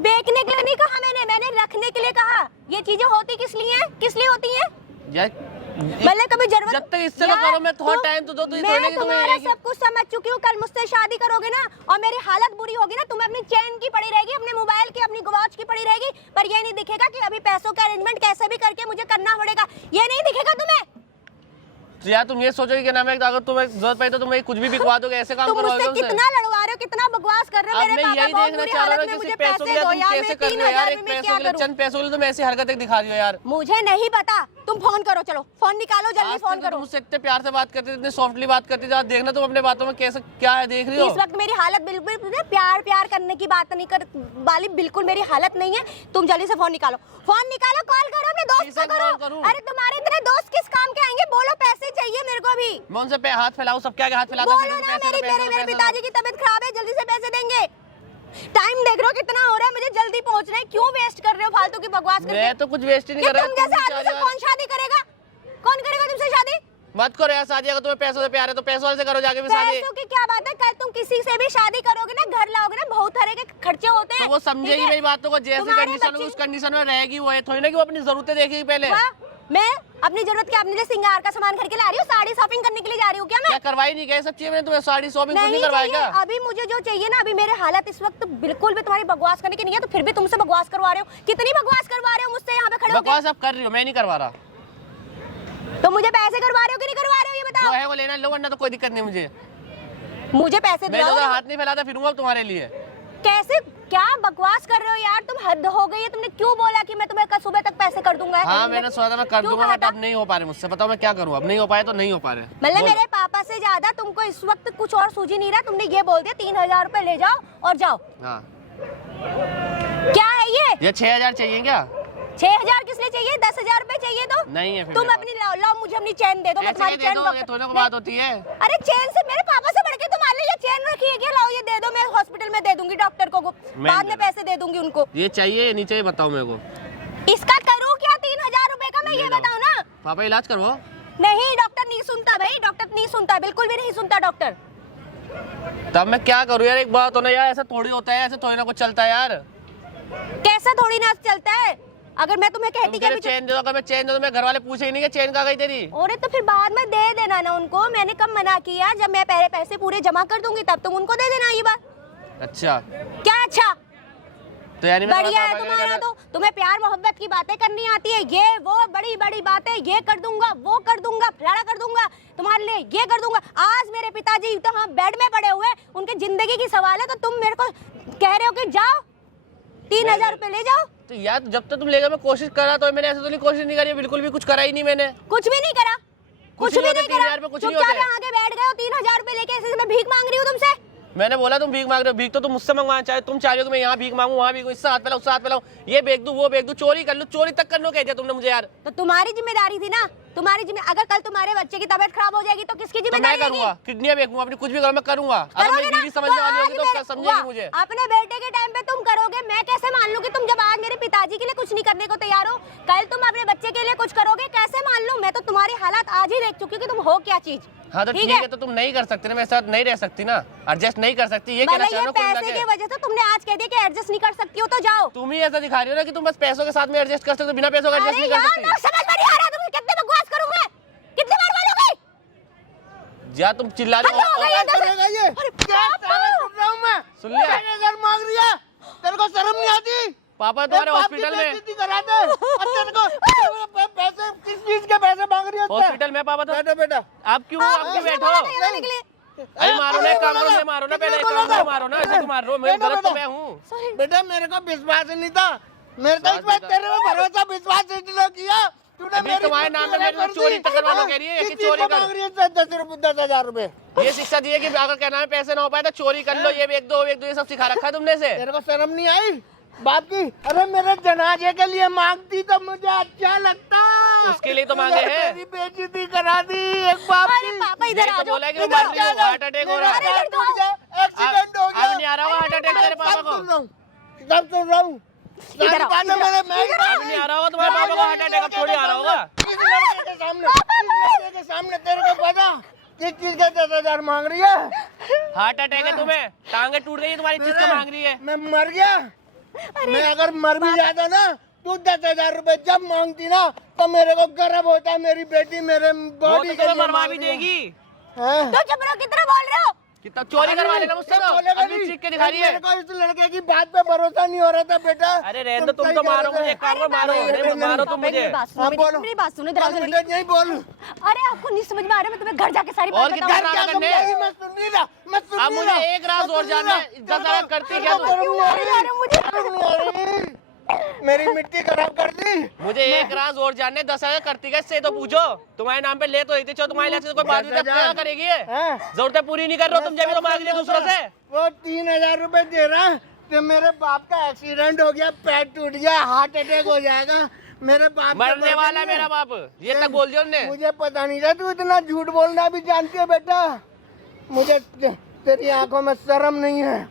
बेचने के लिए नहीं कहा मैंने रखने के लिए कहा। ये चीजें होती किस लिए हैं? किस लिए होती हैं? यार मतलब कभी जरूरत जब तक इससे ना करो मैं थोड़ा टाइम तो दो, तो ये थोड़ी ना कि तुम्हें तुम्हारा एक- सब कुछ समझ चुकी हूँ। कल मुझसे शादी करोगे ना और मेरी हालत बुरी होगी ना, तुम्हें अपनी चेन की पड़ी रहेगी, अपने मोबाइल की, अपनी वॉच की पड़ी रहेगी, पर ये नहीं दिखेगा कि अभी पैसों का अरेंजमेंट कैसे भी करके मुझे करना पड़ेगा। ये नहीं दिखेगा तुम्हें। तो यार तुम ये सोचोगे कि ना मैं अगर तुम्हें जरूरत पड़ी तो तुम्हें कुछ भी बिकवा दोगे, ऐसे काम तुम करवाओगे मुझसे उनसे? कितना लड़वा रहे हो, कितना बकवास कर रहे हो। अब मेरे मैं पापा यही बहुत देखना बुरी चाह रहा हालत हूँ में, कि मुझे सिर्फ पैसों पैसे के दो लिए तुम यार। कैसे मैं कर रहे हो यार? 3,000 एक में मैं पैसों क्या के लिए, करूं? चंद पैसों के लिए तुम ऐसी हरकतें दिखा रही हो यार। मुझे नहीं पता। तुम फोन करो, चलो फोन निकालो, जल्दी आज फोन तक तो करो। मुझसे इतने प्यार से बात करती थी, इतने सॉफ्टली बात करती थी, आज देखना तुम अपने बातों में कैसे क्या है देख रही हो। इस वक्त मेरी हालत बिल्कुल प्यार करने की बात नहीं कर वाली, बिल्कुल मेरी हालत नहीं है। तुम जल्दी से फोन निकालो, कॉल करो अपने दोस्त किसे को कॉल करो। करूं? अरे तुम्हारे इतने दोस्त किस काम के आएंगे? बोलो पैसे चाहिए मेरे को अभी। मैं उनसे पे हाथ फैलाऊं, सब क्या हाथ फैलाते बोलो ना, मेरे पिताजी की तबीयत खराब है, जल्दी से पैसे देंगे। टाइम देख रहे हो कितना हो रहा है, मुझे जल्दी पहुंचना है। क्यों वेस्ट कर रहे हो फालतू की बकवास करके? मैं तो कुछ वेस्ट ही नहीं कि कर रहा। तुम जैसे आदमी से कौन शादी करेगा? कौन करेगा तुमसे शादी? मत करो यार शादी, अगर तुम्हें पैसों से प्यार है तो पैसों वाले से करो जाके भी शादी। पैसों की क्या बात है? कल तुम किसी से भी शादी करोगे ना, घर लाओगे ना, बहुत तरह के खर्चे होते हैं। तो वो समझेगी ठीक है? मेरी बातों को, जैसे तुम्हारे कंडीशन में बच्चे- उस कंडीशन में रहेगी वो है, थोड़ी ना कि वो अपनी जरूरतें देखेगी पहले। हाँ, मैं अपनी जरूरत के अपने लिए सिंगार का सामान खरीद के ला रही हूँ, साड़ी शॉपिंग करने के लिए जा रही हूँ क्या मैं? क्या करवाई नहीं गई सब चीजें? मैंने तुम्हें साड़ी शॉपिंग नहीं नहीं करवाई चाहिए। क्या? अभी मुझे जो चाहिए ना, अभी मेरे हालत इस वक्त बिल्कुल भी तुम्हारी बकवास करने की नहीं है, तो फिर भी तुमसे बकवास करवा रहे हो। कितनी बकवास करवा रहे हो मुझसे यहाँ पे खड़े होकर? बकवास आप कर रही हो, मैं नहीं करवा रहा। तो मुझे पैसे करवा रहे हो कि नहीं करवा रहे हो, ये जो बताओ। है वो लेना लो, वरना तो कोई दिक्कत नहीं मुझे। मुझे पैसे मैं दिलाओ। तो हाथ नहीं फैलाता फिरूंगा अब तुम्हारे लिए। कैसे क्या बकवास कर रहे हो यार? तुम हद हो गई है। तुमने क्यों बोला कि मैं तुम्हें कल सुबह तक पैसे कर दूंगा? हाँ मैंने सोचा था मैं कर क्यों दूंगा, कहा बट था? अब नहीं हो पा रहे मुझसे। बताओ मैं क्या करूँ? अब नहीं हो पाए तो नहीं हो पा रहे। मतलब बोलो। मेरे पापा से ज्यादा तुमको इस वक्त कुछ और सूझी नहीं रहा। तुमने ये बोल दिया 3,000 रुपए ले जाओ और जाओ। हाँ क्या है ये? 6,000 चाहिए क्या? 6,000 किस लिए चाहिए? 10,000 रुपए चाहिए तो नहीं है फिर तुम मेरे अपनी लाओ मुझे अपनी चेन दे दो। मैं ऐसे तुम्हारी ही दे चेन दो, ये थोड़ी को बात होती है। अरे चेन से मेरे पापा से बढ़ के तुम्हारे लिए ये चेन रखी है क्या? लाओ ये दे दो, मैं हॉस्पिटल में दे दूंगी डॉक्टर को, बाद में पैसे दे दूंगी उनको। ये चाहिए नहीं चाहिए बताओ मेरे को। इसका करूँ क्या 3,000 रुपए का? मैं ये बताऊँ ना। पापा इलाज करवाओ। नहीं, डॉक्टर नहीं सुनता भाई, डॉक्टर नहीं सुनता, बिल्कुल भी नहीं सुनता डॉक्टर। तब मैं क्या करूँ यार? एक बात हो ना यार, ऐसा थोड़ी होता है, ऐसे थोड़ी ना कुछ चलता है यार। कैसा थोड़ी ना चलता है? अगर मैं तुम्हें कहती कि अभी चेन दे दो, अगर मैं चेन दे दो, मैं घर वाले पूछे ही नहीं कि चेन कहाँ गई तेरी। अरे तो फिर बाद में दे देना ना उनको। मैंने कब मना किया? जब मैं पहले पैसे पूरे जमा कर दूंगी तब तुम उनको दे देना ये बात। अच्छा क्या अच्छा? तो यानी मैं बढ़िया है पापा के लिए तुम्हारा। कर- तो तुम्हें प्यार मोहब्बत की बातें करनी आती है, ये वो बड़ी बड़ी बातें, ये कर दूंगा, वो कर दूंगा, फलाना कर दूंगा, तुम्हारे लिए ये कर दूंगा। आज मेरे पिताजी तो हाँ बेड में पड़े हुए, उनके जिंदगी की सवाल है, तो तुम मेरे को कह रहे हो कि जाओ 3,000 रुपए ले जाओ। तो यार जब तक तुम ले जाओ मैं कोशिश करा, तो मैंने ऐसे तो नहीं कोशिश नहीं करी, बिल्कुल भी कुछ करा ही नहीं मैंने। कुछ भी नहीं करा, कुछ भी नहीं करा। 3,000 रुपए कुछ नहीं चुपचाप होते। आगे बैठ गए हो, 3,000 रुपए लेके ऐसे मैं भीख मांग रही हूँ तुमसे। मैंने बोला तुम भीख मांग रहे हो, भीख तो तुम मुझसे मंगवाना चाहे, तुम चाह रहे हो कि मैं यहाँ भीख मांगू, वहाँ भीख, इससे हाथ फैलाऊं, उससे हाथ फैलाऊं, ये बेच दूं, वो बेच दूं, चोरी कर लूं, चोरी तक करने को कह दिया तुमने मुझे यार। तो तुम्हारी जिम्मेदारी थी ना, तुम्हारी अगर कल तुम्हारे बच्चे की तबीयत खराब हो जाएगी तो किसकी तो मैं जिम्मेदारी करूंगा, किडनियां बेचूंगा अपनी, कुछ भी करूँ मैं करूंगा। अगर करोगे मेरी ना? बीवी समझने वाली होगी तो आज समझेगी वाह, मुझे। अपने बेटे के टाइम पे तुम करोगे, मैं कैसे मान लूं कि तुम जब आज मेरे पिताजी के लिए कुछ नहीं करने को तैयार हो, कल तुम अपने बच्चे के लिए कुछ करोगे, कैसे मान लूं? मैं तो तुम्हारी हालात आज ही देख चुकी हूँ कि तुम हो क्या चीज। हाँ तो ठीक है, तो तुम नहीं कर सकती ना, मेरे साथ नहीं रह सकती ना, एडजस्ट नहीं कर सकती, ये कहना भले चाह रहा ये हूं कुल पैसे मिला की के। वजह से तुमने आज कह दिया कि एडजस्ट नहीं कर सकती हो तो जाओ। तुम ही ऐसा दिखा रही हो ना कि तुम बस पैसों के साथ में एडजस्ट कर सकते हो, बिना पैसों का एडजस्ट अरे नहीं कर यार सकती। ना समझ में नहीं आ रहा, तुम कितने बकवास करूं मैं, कितनी बार बोलोगी? या तुम चिल्ला रही हद हो गई हो। है, करेगा ये? अरे क्या पापा! सुन रहा हूँ मैं? सुन लिया? 3,000 मांग रही है, तेरे को शर्म नहीं आती? पापा तुम्हारे एक बाप की हॉस्पिटल में, बेइज्जती कराते हैं, और तेरे को पैसे किस चीज के पैसे मांग रही है उससे? हॉस्पिटल में पापा तो बैठो बेटा। आप क्यों बैठो? जाने के लिए। अरे मारो ना, एक काम करो, ये मारो ना, पहले एक काम करो, मारो ना, ऐसे तो मार रहे हो, मैं बैठो, गलत तो बैठो। मैं हूँ। बेटा मेरे को विश्वास ही नहीं था, मेरे को इस बात तेरे में भरोसा विश्वास इसलिए किया तूने अभी मेरी तुम्हारे नाम पे मेरे को चोरी तक करवा लो कह रही है, किस कि चीज चोरी को कर। मांग रही है 10,000 रुपए? ये शिक्षा दी है कि अगर कहना है पैसे ना हो पाए तो चोरी कर लो, ये बेच दो, ये सब सिखा रखा है तुमने से। तेरे को शर्म नहीं आई बाप की? अरे मेरे जनाजे के लिए मांगती तो मुझे अच्छा लगता, उसके लिए तो मांगे हैं। मेरी बेइज्जती करा दी एक बाप अरे की। पापा इधर यही आ तो जाओ, बोला है कि मैं इधर मर आ रही हूँ, जाओ। हार्ट अटैक हो रहा है। अरे इधर आओ। एक्सीडेंट हो गया। अब नहीं आ रहा होगा हार्ट अटैक तेरे पापा को। सब सुन रहा हूँ। इधर आओ, सारी बातें अब नहीं आ रहा होगा तुम्हारे पापा को हार्ट अटैक, अब थोड़ी आ रहा होगा। इस लड़के के सामने, इस लड़के के सामने तेरे को पता किस चीज के 10,000 मांग रही है? हार्ट अटैक है तुम्हें, टांगे टूट गई है तुम्हारी, चीज को मांग रही है। मैं मर गया, मैं अगर मर भी जाता ना, तू 10,000 रुपए जब मांगती ना तो मेरे को गर्व होता, मेरी बेटी मेरे वो बॉडी तो के तुम्हें लिए मरवा मांग भी रही है। देगी। हैं? तो चुप रहो, कितना बोल रहे हो? कितना चोरी करवा लेना मुझसे तो, बोलेगा अभी नहीं। चीख के दिखा रही है। मेरे को इस लड़के की बात पे भरोसा नहीं हो रहा था बेटा। अरे रहने दो, तुम सही तो कह रहे मारो थे। मुझे, एक काम करो, मारो नहीं, नहीं, नहीं, मारो नहीं, तुम मेरी मुझे। बात सुनो, हाँ, मेरी बोलो। मेरी बात सुनो, इधर आओ बोल जल्दी। बेटा, नहीं बोल। अरे आपको नहीं समझ में आ रहा, मैं तुम्हें घर जाके सारी और बात कितना बताऊंगी। ड्रामा क्या करने? समझाई? मैं सुन नहीं रहा, मैं सुन अब नहीं मुझे रहा। एक राज मैं और सुन जानना नहीं है, रहा। 10,000 करती क्या तुम? शर्म नहीं आ रही? अरे मुझे शर्म नहीं आ रही? मेरी मिट्टी खराब कर दी। मुझे एक राज और जानने, 10,000 करती है, इससे तो पूछो। तुम्हारे नाम पे ले तो रही थी, चलो तुम्हारे लिए से कोई बात भी तब क्या करेगी ये? हैं? जरूरतें पूरी नहीं कर रहे हो तुम, जब भी तो मांग रही हो दूसरों से। वो 3,000 रुपए दे रहा है तो मेरे बाप का एक्सीडेंट हो गया, पैर टूट गया, हार्ट अटैक हो जाएगा, मेरे बाप मरने वाला है मेरा बाप, ये तक बोल दिया उन्होंने। मुझे पता नहीं था तू इतना झूठ बोलना भी जानती है बेटा। मुझे तेरी आंखों में शर्म नहीं है।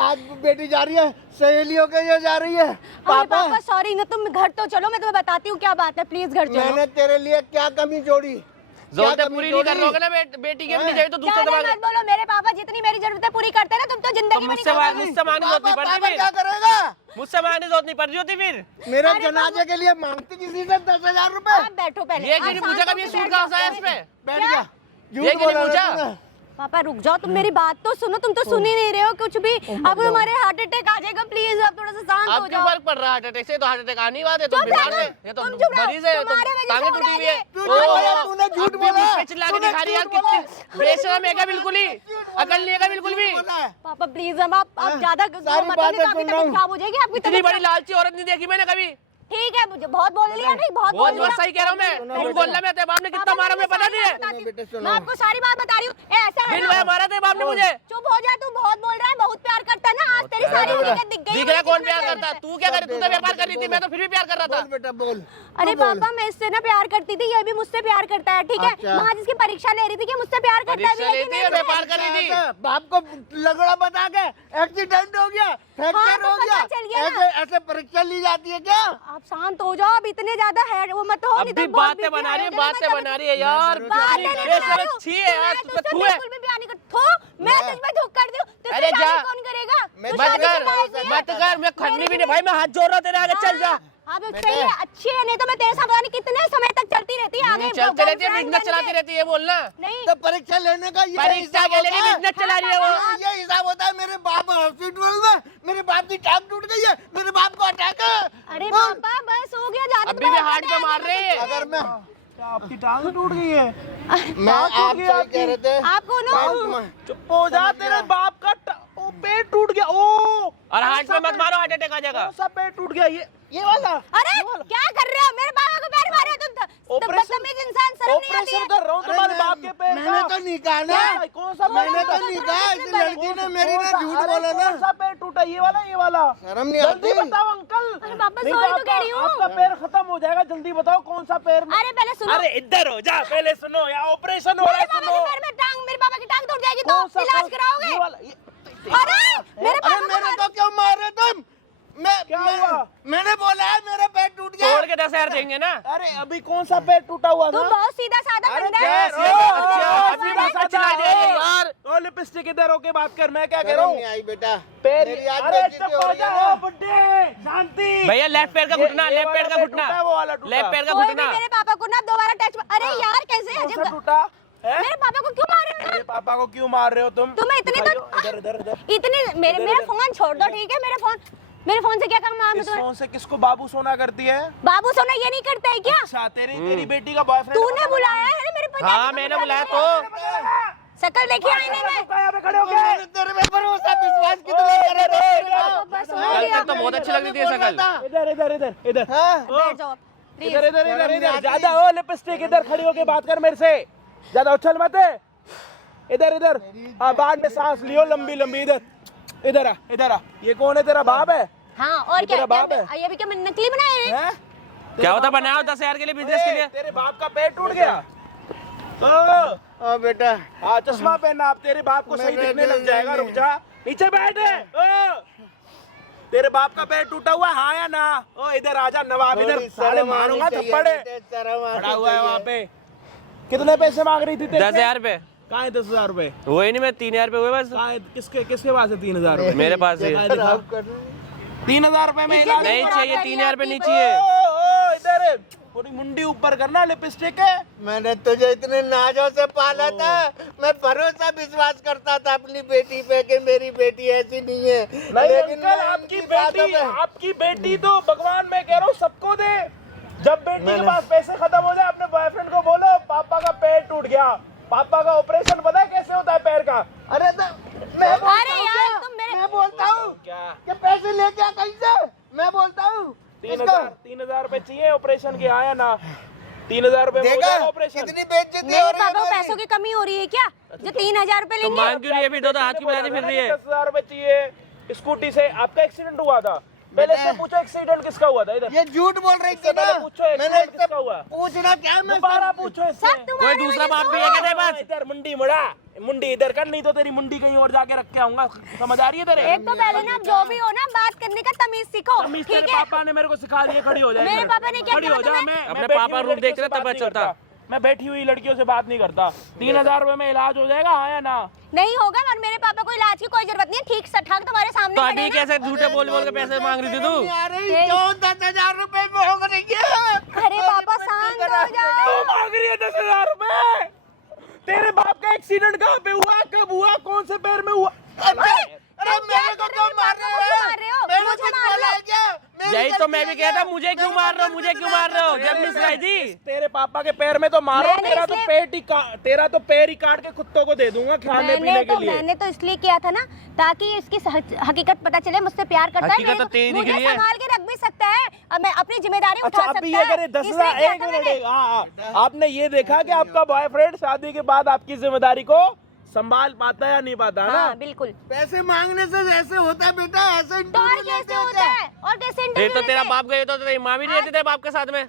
आज बेटी जा रही है, सहेलियों के ये जा रही है। अरे पापा पापा सॉरी ना, तुम घर तो चलो, मैं तुम्हें बताती हूँ क्या बात है, प्लीज घर चलो। मैंने तेरे लिए क्या कमी जोड़ी? जरूरतें पूरी नहीं कर रहे ना बेटी की अपनी, चाहिए तो दूसरे ज्यादा दबा मत बोलो, मेरे पापा जितनी मेरी जरूरतें पूरी करते हैं ना, तुम तो जिंदगी में नहीं मुझसे करोगे। मुझसे मांगने की जरूरत नहीं पड़ती पापा क्या फिर, करेगा? मुझसे मांगने की जरूरत नहीं पड़ रही होती फिर। मेरे जनाजे के लिए मांगती किसी से 10,000 रुपए? आप बैठो पहले। ये आप क्यों नहीं शांत पूछा कभी, ये होके सूट बैठ कहाँ से जाओ। आया इसमें? बैठ क्या? जा। ये झूठ क्यों नहीं बोला पूछा? तूने। पापा रुक जाओ, तुम मेरी बात तो सुनो, तुम तो सुन ही नहीं रहे हो कुछ भी। अब हमारे हार्ट अटैक आ जाएगा, प्लीज आप थोड़ा सा शांत हो अब क्यों जाओ। फर्क पड़ रहा है हार्ट अटैक से? तो हार्ट अटैक आनी बात है, तो चुप बीमार रहो, है, ये तो तुम चुप रहो, मरीज है, तो तुम्हारे वजह से टांगे हो टूटी रहा हुई है है। ये। तू झूठ बोला, तूने झूठ अब भी बोला। बीच पे चिल्ला के तूने दिखा रही है यार, झूठ बोला। कितनी बेशरम है क्या बिल्कुल ही, अकल नहीं है क्या बिल्कुल भी? पापा प्लीज हम आप ज्यादा सारी मत बातें तो आपकी सुन रहा तबीयत हूँ। खराब हो जाएगी, आपकी इतनी तबीयत बड़ी लालची औरत नहीं देखी मैंने कभी। ठीक है, मुझे बहुत बोल लिया नहीं, बहुत बहुत बोल लिया। सही कह रहा हूँ मैं, तुम बोलना मैं, तेरे बाप ने कितना मारा मुझे पता नहीं है। बेटे, सुनो। मैं आपको सारी बात बता रही हूँ। ऐसा है बिल ना, में मारा तेरे बाप ने मुझे। चुप हो जा, तू बहुत बोल रहा है, बहुत प्यार करता है ना, आज तेरी सारी हकीकत दिख गई। दिख रहा है कौन प्यार करता है? तू क्या कर रही? तू तो व्यापार कर रही थी, मैं तो फिर भी प्यार कर रहा बोल था। बेटा बोल। अरे पापा मैं इससे ना प्यार करती थी, ये भी मुझसे प्यार करता है, ठीक है। अच्छा। मैं आज इसकी परीक्षा ले रही थी कि मुझसे प्यार करता है भी परीक्षा है कि लेती नहीं। है, व्यापार कर रही थी। बाप को लगड़ा बता के एक्सीडेंट हो गया, फ्रैक्चर तो हो पता गया, चल गया ना। ऐसे परीक्षा ली जाती है क्या? आप शांत हो जाओ, अब इतने ज्यादा है वो मत हो, अब नहीं भी तो बहुत बातें बीपी बना रही है, हाई हो जाएगा, बातें मैं बना रही है यार। बातें नहीं बना रही हूँ। अच्छी है यार, मैं तुझ पे तुझसे थू है। बिल्कुल भी प्यार नहीं करती। थू, मैं तुझ पे धुक कर दूं, तुझसे अरे जा। शादी कौन करेगा? तू मत शादी कर, के लायक नहीं है। मत कर, मैं खड़नी भी नहीं भाई, मैं हाथ जोड़ रहा हूँ तेरे आगे, चल जा। अब सही है, अच्छी है, नहीं तो मैं तेरे साथ पता नहीं कितने समय तक चलती रहती है आगे। चलते रहती है, girlfriend बिजनेस चलाती बनके। रहती है, बोलना। नहीं तो परीक्षा लेने का ये परीक्षा हिसाब के लिए होता है? बिजनेस चला रही है वो। ये हिसाब होता है। मेरे बाप हॉस्पिटल में, मेरे बाप की टांग टूट गई है, मेरे बाप को अटैक है। अरे बोल। पापा बस हो गया, ज्यादा अभी भी हार्ट पे मार रही है। अगर मैं आपकी टांग टूट गई है? मैं आप सही कह रहे थे। आपको ना मैं- चुप हो जा, तेरे बाप का पेट टूट गया। ओ और हार्ट पे मत मारो, हार्ट अटैक आ जाएगा। कौन सा पैर टूट गया? ये वाला। अरे क्या कर रहे हो? मेरे पापा को पैर मारे हो तुम। बदतमीज इंसान, शर्म नहीं आती ऑपरेशन है? कर रहा हूँ तुम्हारे बाप के पैर का। मैंने तो नहीं कहा ना, कौन सा मैंने तो नहीं कहा, इस लड़की ने मेरी ना झूठ बोला ना। कौन सा पैर टूटा? ये वाला। शर्म नहीं जल्दी आती। बताओ अंकल। अरे पापा, नहीं sorry तो आपका- कह रही हूँ। आपका पैर खत्म हो जाएगा, जल्दी बताओ कौन सा पैर। अरे पहले सुनो। अरे इधर हो जा, पहले सुनो, यहाँ ऑपरेशन हो रहा मेरे है, पापा के सुनो। पैर में टांग, मेरे पापा की टांग टूट जाएगी कौन सा तो इलाज कौन- कराओगे? ये वाला, अरे मेरे पापा अरे को मेरे को क्यों मार रहे तुम? क्या हुआ? मैंने बोला है मेरा पैर टूट गया। तोड़ के 10,000 देंगे ना। अरे अभी कौन सा पैर टूटा हुआ था? तुम बहुत सीधा साधा अरे बंदा पैर, है। अपनी भाषा चला दे यार। ओ लिपस्टिक इधर होके बात कर, मैं क्या कह रहा शर्म हूँ? नहीं आई बेटा। पैर, मेरी आज अरे बेइज्जती चुप हो हो रही है जाओ ना। बुड्ढे, शांति। भैया लेफ्ट पैर का ये- घुटना, ये लेफ्ट पैर वाला का पैर घुटना, टूटा, वो वाला टूटा। लेफ्ट पैर का कोई भी घुटना। मेरे पापा को ना दोबारा टच। अरे यार कैसे कौन सा अजीब। टूटा है? मेरे पापा को क्यों मार रहे हो? मेरे पापा को क्यों मार रहे हो तुम? तुम्हें इतनी तो दिखाइयो, इधर इतने मेरा फोन छोड़ दो, ठीक है? मेरे फोन से क्या काम है इस तुम्हें? फोन से किसको बाबू सोना करती है? बाबू सोना ये नहीं करता है क्या? अच्छा, तेरी बेटी का बॉयफ्रेंड। तूने बुलाया है ना मेरे पति? हाँ मैंने बुलाया तो। शक्ल देखी आईने में। यहाँ पे खड़े हो गए। मैंने तेरे पे भरोसा विश्वास कितना करा था तेरे को? बस हो कल गया। तक तो बहुत अच्छी लग रही थी ये शकल। इधर हाँ? बैठ जाओ प्लीज। इधर ज्यादा हो लिपस्टिक, इधर खड़ी होके बात कर मेरे से, ज्यादा उछल मत। इधर बाद में सांस लियो लंबी। इधर आ। ये कौन है? तेरा बाप है? हाँ और ये क्या? तेरा बाप है? ये भी क्या मैंने नकली बनाए हैं? हैं? क्या होता बनाया 10,000 के लिए, बिजनेस के लिए। तेरे बाप का पैर टूट गया। ओ बेटा, हाँ चश्मा पहनना, आप तेरे बाप को सही नहीं, दिखने नहीं, लग जाएगा। नहीं। रुक जा, नीचे बैठ। तेरे बाप का पैर टूटा हुआ, हाँ या ना? ओ इधर आजा नवाब, इधर थोड़ी साले शर्म आनी मारूंगा चाहिए थप्पड़। बेटे, शर्म आनी खड़ा हुआ है चाहिए। वहाँ पे। कितने पैसे मांग रही थी तेरे से? 10,000 रुपए। कहाँ है 10,000 रुपए? वही नहीं, मैं 3,000 रुपए हुए बस। कहाँ है? किसके पास है 3,000 रुपए? मेरे पास है। दिखा, दिखा। खराब कर रहे हैं। 3,000 रुपए में इलाज नहीं करा। चाहिए, 3,000 रुपए नहीं चाहिए। ओ, इधर थोड़ी मुंडी ऊपर करना, लिपस्टिक है। मैंने तुझे इतने नाजों से पाला था, मैं भरोसा विश्वास करता था अपनी बेटी पे कि मेरी बेटी ऐसी नहीं है। नहीं लेकिन अंकल, मैं आपकी इनकी बातों बेटी, पे- आपकी बेटी तो भगवान, मैं कह रहा हूँ सबको दे। जब बेटी के पास पैसे खत्म हो जाए, अपने बॉयफ्रेंड को बोलो पापा का पैर टूट गया। पापा का ऑपरेशन पता है कैसे होता है पैर का? अरे तो मैं बोलता अरे हूँ यार क्या? तुम मेरे मैं बोलता हूँ क्या? कि पैसे लेके आ कहीं से, मैं बोलता हूँ 3,000 रुपए चाहिए ऑपरेशन के, आया ना? 3,000 रुपए में हो देखा जाएगा ऑपरेशन। कितनी बेइज्जती मेरे हो रही है पापा को हमारी। पैसों की कमी हो रही है क्या जो 3,000 रुपए तो लेंगे? मांग क्यों नहीं है? अभी दो हाथ की बजाती फिर रही है। 10,000 रुपए चाहिए। स्कूटी से आपका एक्सीडेंट हुआ था, पहले से पूछो एक्सीडेंट किसका हुआ था। इधर ये झूठ बोल रही थी इससे ना, पहले पूछो मैंने एक्सीडेंट इससे किसका हुआ। पूछना क्या है, मैं दोबारा पूछो इससे। सब तुम्हारे कोई दूसरा वजह बाप से भी हुआ है है। क्या तेरे पास? इधर मुंडी मुड़ा, मुंडी इधर कर, नहीं तो तेरी मुंडी कहीं और जाके रख के आऊंगा। समझ आ रही है तेरे? एक तो पहले ना जो भी हो ना बात करने का तमीज सीखो, तमीज ठीक तेरे है? पापा ने मेरे को सिखा दिया। खड़ी हो जाए। मेरे पापा ने क्या खड़ी कहा हो जा। तुम्हें? मैं अपने बैठी पापा हुई रूप लड़कियों देखते से ना तब बात नहीं चलता। करता। मैं बैठी हुई लड़कियों से बात नहीं करता। 3,000 रुपए में इलाज हो जाएगा, हाँ या ना? नहीं होगा और मेरे पापा को इलाज की कोई जरूरत नहीं है, ठीक से ठाक तुम्हारे सामने तो खड़े अभी हैं ना। कैसे झूठे बोल बोल के पैसे मांग रही थी तू? नहीं आ रही क्यों 10,000 रुपए में हो रही है? अरे पापा शांत हो जाओ। क्यों मांग रही है 10,000 रुपए? तेरे बाप का एक्सीडेंट कहाँ पे हुआ, कब हुआ, कौन से पैर में हुआ? अरे मेरे को क्यों मार रहे हो? मैंने मुझे कुछ मार बोला रहे है क्या? मेरी यही तो मैं भी गलती कहता, नहीं है। मुझे क्यों मार रहे हो, मुझे क्यों मार रहे हो? जब मिस राय जी तेरे पापा के पैर में तो मारो, मैंने तेरा तो इसलिए- तेरा तो पैर ही काट के कुत्तों को दे दूंगा खाने पीने के लिए। मैंने तो इसलिए किया था ना ताकि इसकी हकीकत पता चले, मुझसे प्यार करता है, हकीकत तो तेरी मुझे निकली है। संभाल के रख भी सकता है, अब मैं अपनी जिम्मेदारी अच्छा उठा अब सकता भी ये करे है। 10,000, इसलिए किया एक था मिनट, मैंने। हाँ, आपने ये देखा कि आपका बॉयफ्रेंड शादी के बाद आपकी जिम्मेदारी को संभाल पाता है या नहीं पाता, ना? हाँ बिल्कुल। पैसे मांगने से ऐसे होता है बेटा, ऐसे तो और कैसे होता है? और कैसे ये इंटरव्यू तो तेरा लेते हैं? बाप गए तो तेरी माँ भी नहीं रहती तेरे बाप के साथ में।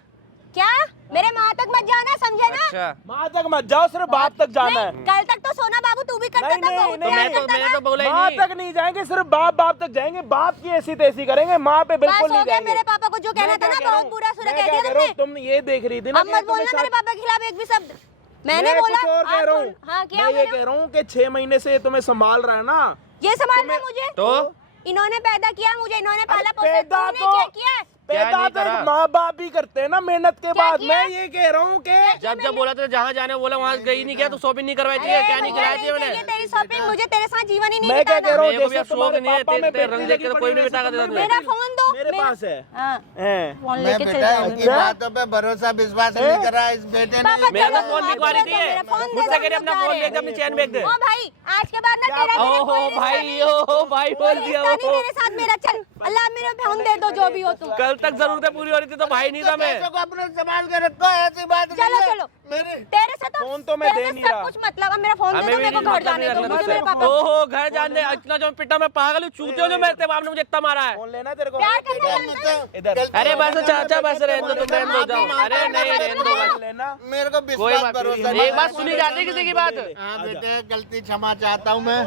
क्या मेरे माँ तक मत जाना, समझे ना? अच्छा माँ तक मत जाओ, सिर्फ बाप तक जाना है। नहीं, कल तक तो सोना बाबू तू भी करता नहीं, था, नहीं, बहुत नहीं, प्यार नहीं, करता मैंने था। तो बोला ही माँ नहीं। तक नहीं जाएंगे, सिर्फ बाप तक जाएंगे। बाप की ऐसी तैसी करेंगे, माँ पे बिल्कुल बस हो नहीं गया, जाएंगे। मेरे पापा को जो कहना मैं था क्या ना कह रहा बहुत हूँ? बुरा सुना मैं कह क्या दिया कह रहा हूँ? तुमने। तुम ये देख रही थी ना अब कि मत तुम्हें बोलना मेरे शादी- पापा के खिलाफ एक भी शब्द। मैंने मैं बोला कुछ और कह आप रहा बोल- हूँ। हाँ क्या मैं ये बोला? कह रहा हूँ कि 6 महीने से ये तुम्हें संभाल रहा है ना। ये संभालना मुझे तो इन्होंने पैदा किया, मुझे इन्होंने पाला पोसा, पैदा तूने तो क्या किया है? क्या पैदा नहीं तो करा? माँ बाप ही करते हैं ना मेहनत के बाद। किया? मैं ये कह रहा हूँ कि जब बोला तो जहाँ जाने बोला वहाँ गई नहीं, क्या तो शॉपिंग नहीं करवाई थी, अरे क्या नहीं मुझे खिलाई थी नहीं मैंने? चाहिए तेरी शॉपिंग, मुझे तेरे साथ जीवन ही नहीं मैं क्या बिताना। कह रहा हूँ, मेरे को भी जैसे अब शौक तुम्हारे नहीं है, पापा में तेरे रंग बेटी देख के लगी तो कोई पड़ी भी है, बिता कर वैसे देता तुम्हें मेरा फोन दो, मेरे पास है हाँ, हैं। फोन मैं लेके चल बेटा जाऊंगी। इनकी बातों पे भरोसा विश्वास नहीं करा इस बेटे ने। पापा, मेरा चलो, फोन आप बिकवा दे रही दो, थी मेरा फोन दे मुझसे दो, कह रही हम अपना जा फोन रहे दे हैं। दे अपनी चैन बेच दे। ओ भाई, आज के बाद ना तेरा मेरा ओहो कोई भाई रिश्ता नहीं। ओ भाई बोल कोई दिया रिश्ता नहीं वो मेरे साथ मेरा। चल, अल्लाह मेरा फोन दे दो जो भी हो तू। कल तक जरूरतें पूरी हो रही थी तो भाई नहीं था मैं। पैसों को अपने संभाल के रखो, ऐसी बात नहीं चलो है। चलो, मेरे तेरे से तो फोन तो मैं तेरे दे से नहीं सब रहा। कुछ मतलब। अब मेरा फोन दे हमें दो, भी मेरे को नहीं घर मतलब जाने दो, रखना मुझे तुझसे। मेरे पापा ओहो घर जाने इतना जो पिटा मैं पागल हूँ, चूते हो जो मेरे बाप ने मुझे इतना मारा है। फोन लेना तेरे को प्यार करने जानता है। इधर अरे बस चाचा बस रहने दो तुम रहने दो जाओ। अरे नहीं रहने दो बस। लेना मेरे को कोई विश्वास बात भरोसा नहीं, एक बात सुनी जाती है किसी की बात। हाँ बेटे, गलती क्षमा चाहता हूँ मैं।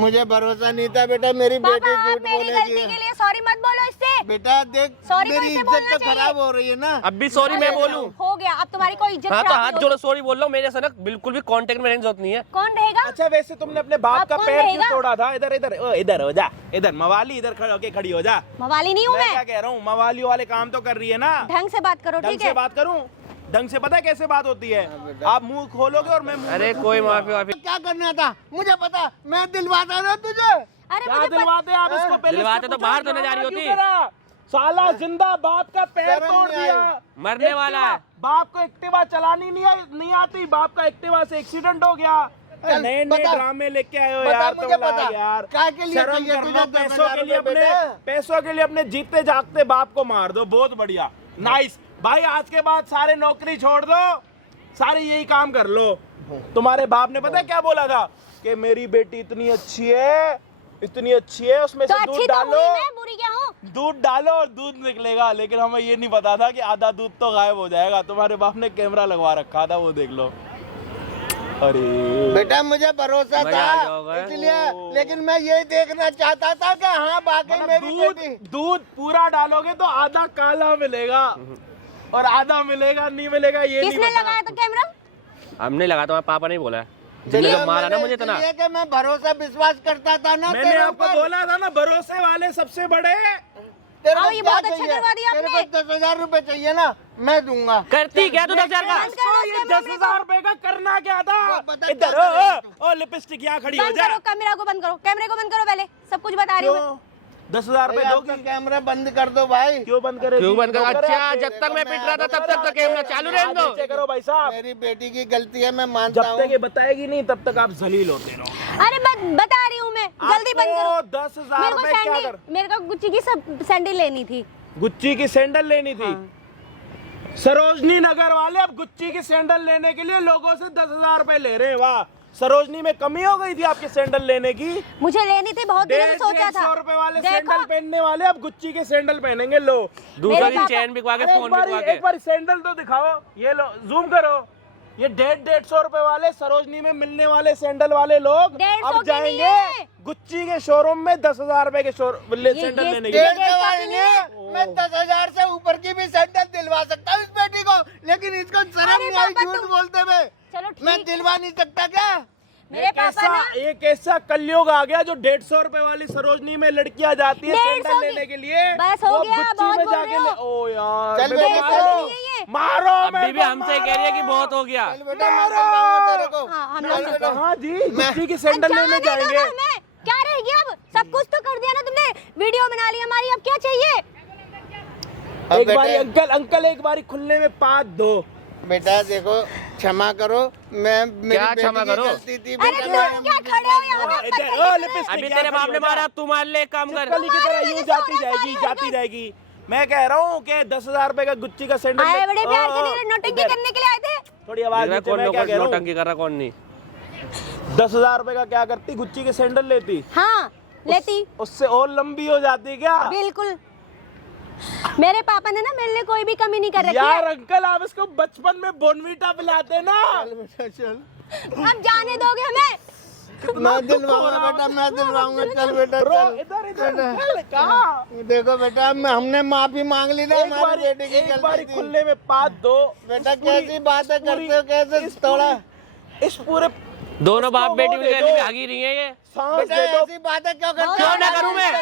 मुझे भरोसा नहीं था बेटा, मेरी पापा, बेटी आप झूठ मेरी गलती बोलेगी। के लिए सॉरी मत बोलो इससे। बेटा देख, Sorry मेरी कैसे इज्जत बोलना तो चाहिए? खराब हो रही है ना। अब भी सॉरी मैं बोलूँ? हो गया, अब तुम्हारी कोई इज्जत हाँ तो खराब हाथ नहीं जोड़ो होगी। सॉरी बोल रहा हूँ, मेरे सनक बिल्कुल भी कांटेक्ट में रहने की जरूरत नहीं है। कौन रहेगा? अच्छा वैसे तुमने अपने बाप आप का कौन पैर क्यों रहेगा? तोड़ा था? इधर इधर इधर हो जा, इधर मवाली इधर खड़े होके खड़ी हो जा। मवाली नहीं हूँ मैं क्या मैं। कह रहा हूँ, मवाली वाले काम तो कर रही है ना। ढंग से बात करो, ढंग ठीक से है? बात करूं? ढंग से पता है कैसे बात होती है? आप मुंह खोलोगे और मैं मुंह अरे कोई माफी वाफी क्या करना था मुझे पता, मैं दिलवाता था तुझे। अरे क्या मुझे दिलवाते आप इसको? पहले दिलवाते इससे तो बाहर पूछो, तो न जा रही ड्रामा होती। क्यों करा? साला जिंदा बाप का पैर शर्म तोड़ नहीं दिया। आई। मरने वाला है। बाप को एक्टिवा चलानी नहीं आती, बाप का एक्टिवा से एक्सीडेंट हो गया। चल, नए नए बता। ड्रामे लेके आए हो बता, यार मुझे तुम लोग बता। यार। क्या के लिए शर्म चाहिए कर तुझे लो, 10,000 रुपए पैसों के लिए अपने जीते जागते बाप को मार दो। बहुत बढ़िया, नाइस भाई। आज के बाद सारे नौकरी छोड़ दो, सारे यही काम कर लो। तुम्हारे बाप ने पता है क्या बोला था? कि मेरी बेटी इतनी अच्छी है, इतनी अच्छी है, उसमें तो से अच्छी दूध तो डालो, हुई, मैं बुरी क्या हूँ? दूध डालो और दूध निकलेगा। लेकिन हमें ये नहीं पता था कि आधा दूध तो गायब हो जाएगा। तुम्हारे बाप ने कैमरा लगवा रखा था, वो देख लो। अरे बेटा मुझे भरोसा मजा आ था जाओगा। इसलिए, लेकिन मैं यही देखना चाहता था कि हाँ वाकई मेरी दूध बेटी। दूध पूरा डालोगे तो आधा काला मिलेगा और आधा मिलेगा नहीं मिलेगा ये नहीं किसने पता। लगाया था कैमरा? हमने लगा, तुम्हारे पापा नहीं बोला है जिन्हें जब मारा ना मुझे इतना। इसलिए कि मैं भरोसा विश्वास करता था ना मैंने तेरे आपको ऊपर। बोला था ना, भरोसे वाले सबसे बड़े। तेरे हाँ, को ये क्या बहुत अच्छा चाहिए? करवा दिया तेरे आपने। को 10,000 रुपए चाहिए ना, मैं दूंगा। करती क्या तू 10,000 का? बंद करो ये उसके मम्मी 10,000 रुपए का करना क्या था? वो बता इधर क्या करेगा ओ लिपस्टिक यहाँ खड़ी हो बंद जा। करो, कैमरा को बंद करो, कैमरे को बंद करो, पहले सब कुछ बता रही हूँ मैं। क्यों 10,000 रुपए भाई, आपका दोगी? कैमरा बंद कर दो भाई। क्यों बंद करे? क्यों बंद कर? क्यों करे अच्छा आप? जब तक मैं पिट रहा था तब तक तो कैमरा चालू रहने दो। नीचे करो भाई साहब। मेरी बेटी की गलती है, मैं मानता जब हूँ। तक ये बताएगी नहीं तब तक आप जलील होते रहो। अरे बता रही हूँ मैं, जल्दी बंद करो। 10,000 मेरे को रुपए क्या सैंडल, कर? मेरे को गुच्ची की सब सैंडल लेनी थी। गुच्ची की सैंडल लेनी थी। सरोजनी नगर वाले अब गुच्ची की सैंडल लेने के लिए लोगों से 10,000 रुपए ले रहे हैं। वाह, सरोजनी में कमी हो गई थी आपके सैंडल लेने की। मुझे लेनी थी, बहुत दिनों से सोचा था। 150 रुपए वाले देखो, सैंडल पहनने वाले अब गुच्ची के सैंडल पहनेंगे। लो दूसरा मेरे दिन पापा- चैन बिकवा के अरे फोन बिकवा के। एक बार सैंडल तो दिखाओ। ये लो जूम करो। ये 150 रुपए वाले सरोजनी में मिलने वाले सैंडल वाले लोग 150 अब के नहीं जाएंगे है। गुच्ची के शोरूम में 10,000 रुपए के सैंडल लेने के लिए। 1,500 नहीं, मैं 10,000 से ऊपर की भी सैंडल दिलवा सकता हूँ इस बेटी को, लेकिन इसको शर्म अरे नहीं आई पापा, झूठ तुम- बोलते हुए। चलो मैं ठीक, दिलवा नहीं सकता क्या? मेरे पापा ना एक ऐसा कलयुग आ गया जो 150 रुपए वाली सरोजनी में लड़कियां जाती है 150 सैंडल लेने के लिए। बस हो वो गया, गुच्ची बहुत में बोल जाके रहे हो। ओ यार चल मेरे बेटा, को चल। मारो, नहीं है। मारो अभी मेरे भी को हमसे कह रही है कि मारो। बहुत हो गया। चल बेटा, मैं दिलवाऊंगा तेरे को। हाँ, हम चल लोग बेटा। हाँ जी, गुच्ची की सैंडल लेने जाने दो जाएंगे। ना हमें। क्या रह गया अब? सब कुछ तो कर दिया ना तुमने, वीडियो बना ली हमारी, अब क्या चाहिए? अब एक बारी बेटे- अंकल एक बारी खुलने में 5 दो। बेटा देखो, क्षमा करो, मैं मेरी क्या बेटी क्षमा की करो? गलती थी अरे बेटा। तुम क्या खड़े हो यहाँ पे? इधर पत्थर ओ की लिपस्टिक अभी यहाँ तेरे बाप खड़ी ने हो जा। मारा, तू मार ले, काम कर। कली की तरह यूं तुम्हारे जाती वजह से जाएगी हो रहा है जाती सारी जाएगी। मैं कह रहा हूँ कि 10,000 रुपए का गुच्ची का सैंडल आए बड़े प्यार के ओ, लिए नोटंकी इधर। करने के लिए आए थे। थोड़ी आवाज नीचे, कौन मैं क्या कह रहा हूँ नौटंकी कर रहा कौन नहीं। 10,000 रुपए का क्या करती? गुच्ची के सैंडल लेती, हाँ लेती, उससे और लंबी हो जाती क्या? बिल्कुल। मेरे पापा ने ना मेरे लिए कोई भी कमी नहीं कर रखी यार है। अंकल आप इसको बचपन में बोनवीटा पिलाते ना। चल बेटा, चल। अब जाने दोगे हमें? मैं दिलवाऊंगा बेटा, मैं दिलवाऊंगा। चल बेटा, रो चल। इधर इधर अंकल, कहाँ? देखो बेटा, हमने माफी मांग ली ना, एक हमारी बेटी की बारी गलती थी। खुलने में 5 दो। बेटा इस पूरी- कैसी बातें पूरी- करते हो, कैसे इस थोड़ा पूरी- इस पूरे दोनों बाप इसको बेटी वो उनके दे गले में दो। भागी रही है ये। सांस बेटा दे दो। ऐसी बातें क्यों करते हो? क्यों ना करूं मैं?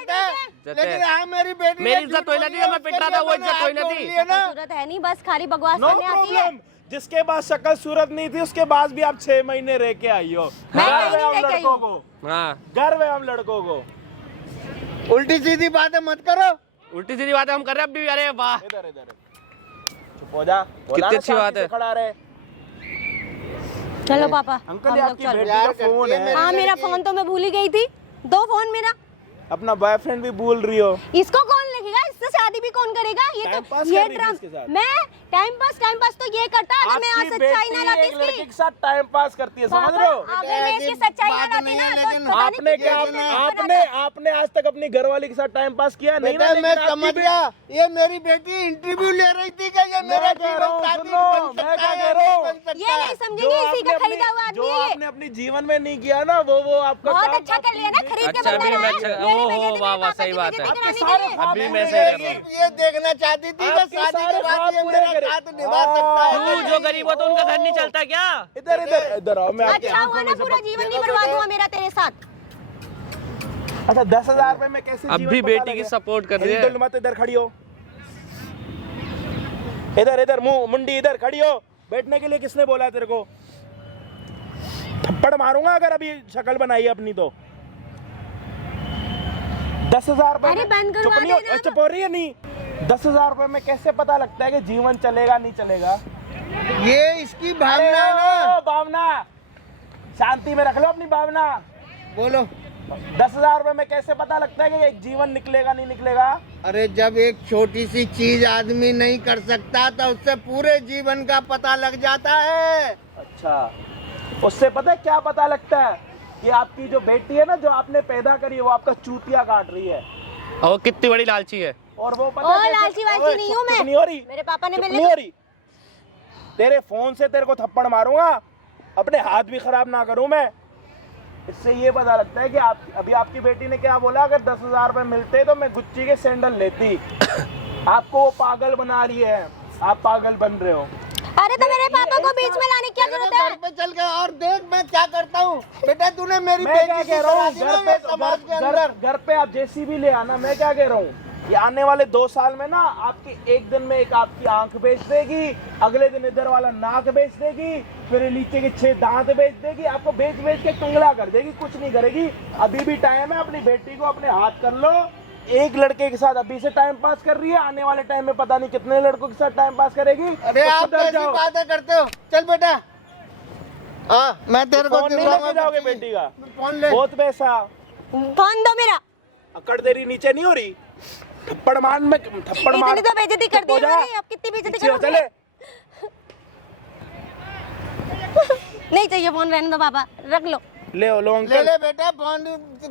लेकिन हाँ मेरी बेटी मेरी ने इज्जत झूठ कोई ना बोली थी, है, मैं पिट रहा था, वो उसके लिए इज्जत कोई मैंने ना हाथ थी। जोड़ लिए ना। जरूरत है नहीं, बस खाली बकवास नो करने आती है। प्रॉब्लम। जिसके पास शक्ल सूरत नहीं थी उसके पास भी आप 6 महीने रह के आई हो। मैं गर्व कहीं है हम नहीं रह के आई लड़कों हूँ। को, हाँ गर्व है हम लड़कों को। उल्टी सीधी बातें मत करो। उल्टी सीधी बात हम कर रहे हैं अब भी। अरे वाह, इधर इधर चुप हो जा। बोला कितनी ना अच्छी बात शांति से है। खड़ा रहे। चलो पापा अंकल हम ये लोग आपकी चलो। बेटी प्यार का फोन करती है है। मेरे हाँ मेरा लड़की। फोन तो मैं भूल ही गई थी। दो फोन मेरा। अपना बॉयफ्रेंड भी भूल रही हो। इसको कौन लगेगा? इससे शादी भी कौन करेगा? ये टाइम तो पास ये कर रही थी इसके साथ। मैं टाइम पास तो ये करता है। अगर मैं आज आपकी सच्चाई ना बेटी लाती एक लड़के इसकी के साथ टाइम पास करती है, समझ रहे हो? अगर मैं इसकी सच्चाई ना बात लाती नहीं ना है, तो लेकिन पता नहीं आपने कितने क्या कितने आपने आज तक अपनी घरवाली के साथ टाइम पास किया नहीं ना? बेटा मैं लेकिन आपकी समझ बेटी- गया, ये मेरी बेटी इंटरव्यू ले रही थी कि ये मेरा मैं कह रहा हूँ, जीवन साथी सुनो, बन मैं सकता क्या है कह या रहा नहीं हूँ? बन सकता ये नहीं है। समझेंगे इसी का खरीदा हुआ आदमी जो है ये। आपने अपने जीवन में नहीं किया ना, वो आपका बहुत काम अच्छा कर लिया ना, खरीद के अच्छा बंदा भी लाया। अच्छा- मेरी ओहो, बेइज्जती वाह, मेरे वाह, पापा सही की बात बेइज्जती है। कराने के सारे लिए। ख्वाब अभी पूरे मैं सही कर रहा करेगी। ये देखना चाहती थी कि आपके शादी सारे के बाद ख्वाब ये पूरे मेरा करे। साथ निभा सकता है। क्यों? जो गरीब होता है उनका घर नहीं चलता क्या? इधर इधर इधर आओ, मैं आपकी अच्छा हुआ आंखों ना, में से पूरा पक- जीवन नहीं बर्बाद हुआ मेरा तेरे साथ। अच्छा 10,000 रुपए में कैसे अब जीवन भी पता बेटी की लगे? सपोर्ट कर रही है। हिंदुल मत, इधर खड़ी हो। इधर इधर मुंह मुंडी इधर खड़ी हो। बैठने के लिए किसने बोला है तेरे को? थप्पड़ मारूंगा अगर अभी शक्ल बनाई अपनी तो। 10,000 रुपए अरे में- बंद करवा चुप नहीं हो- देना। चुप हो रही है नहीं? 10,000 रुपए में कैसे पता लगता है कि जीवन चलेगा नहीं चलेगा? ये इसकी अरे भावना है ना। ओ, भावना शांति में रख लो अपनी भावना। बोलो। 10,000 रुपए में कैसे पता लगता है कि एक जीवन निकलेगा नहीं निकलेगा? अरे जब एक छोटी सी चीज आदमी नहीं कर सकता तो उससे पूरे जीवन का पता लग जाता है। अच्छा, उससे पता है क्या पता लगता है? कि आपकी जो बेटी है ना, जो आपने पैदा करी है, वो आपका चूतिया काट रही है। और वो कितनी बड़ी लालची है। और वो पता ओ, है कैसे- लालची वालची ओए, नहीं हूँ चुप मैं। नहीं हो रही? मेरे पापा ने चुप मेरे नहीं हो रही? तेरे फोन से तेरे को थप्पड़ मारूंगा, अपने हाथ भी खराब ना करूं मैं। इससे ये पता लगता है कि आप अभी आपकी बेटी ने क्या बोला, अगर 10,000 रुपए मिलते तो मैं गुच्ची के सैंडल लेती। आपको वो पागल बना रही है, आप पागल बन रहे हो। अरे तो मेरे पापा को बीच में लाने की क्या मेरे जरूरत घर है? पे चल गया और देख मैं क्या करता हूँ। बेटा तूने मेरी मैं क्या बेटी कह की रहा करा हूँ, दी ना ये समाज के अंदर। घर पे आप जेसीबी ले आना। मैं क्या कह रहा हूँ, ये आने वाले 2 साल में ना आपकी एक दिन में एक आपकी आंख बेच देगी, अगले दिन इधर वाला नाक बेच देगी, फिर नीचे के 6 दांत बेच देगी। आपको बेच बेच के टुंगला कर देगी, कुछ नहीं करेगी। अभी भी टाइम है, अपनी बेटी को अपने हाथ कर लो। एक लड़के के साथ अभी से टाइम पास कर रही है, आने वाले टाइम में पता नहीं कितने लड़कों के साथ टाइम पास करेगी। अरे तो आप सुधर कैसी जाओ। बातें करते हो? चल बेटा। हाँ मैं तेरे को फोन नहीं दिलवाऊंगा लेके जाओगे बेटी। बेटी का? फोन ले। बहुत पैसा। फोन दो मेरा। अकड़ तेरी नीचे नहीं हो रही? थप्पड़ मार में थप्पड़ मार। इतनी तो बेइज्जती कर दी चुप हो जा। मेरी, अब कितनी बेइज्जती पीछे हो, करोगे? चले। नहीं चाहिए फोन, रहने दो पापा, रख लो। ले लो ले अंकल। ले बेटा फोन।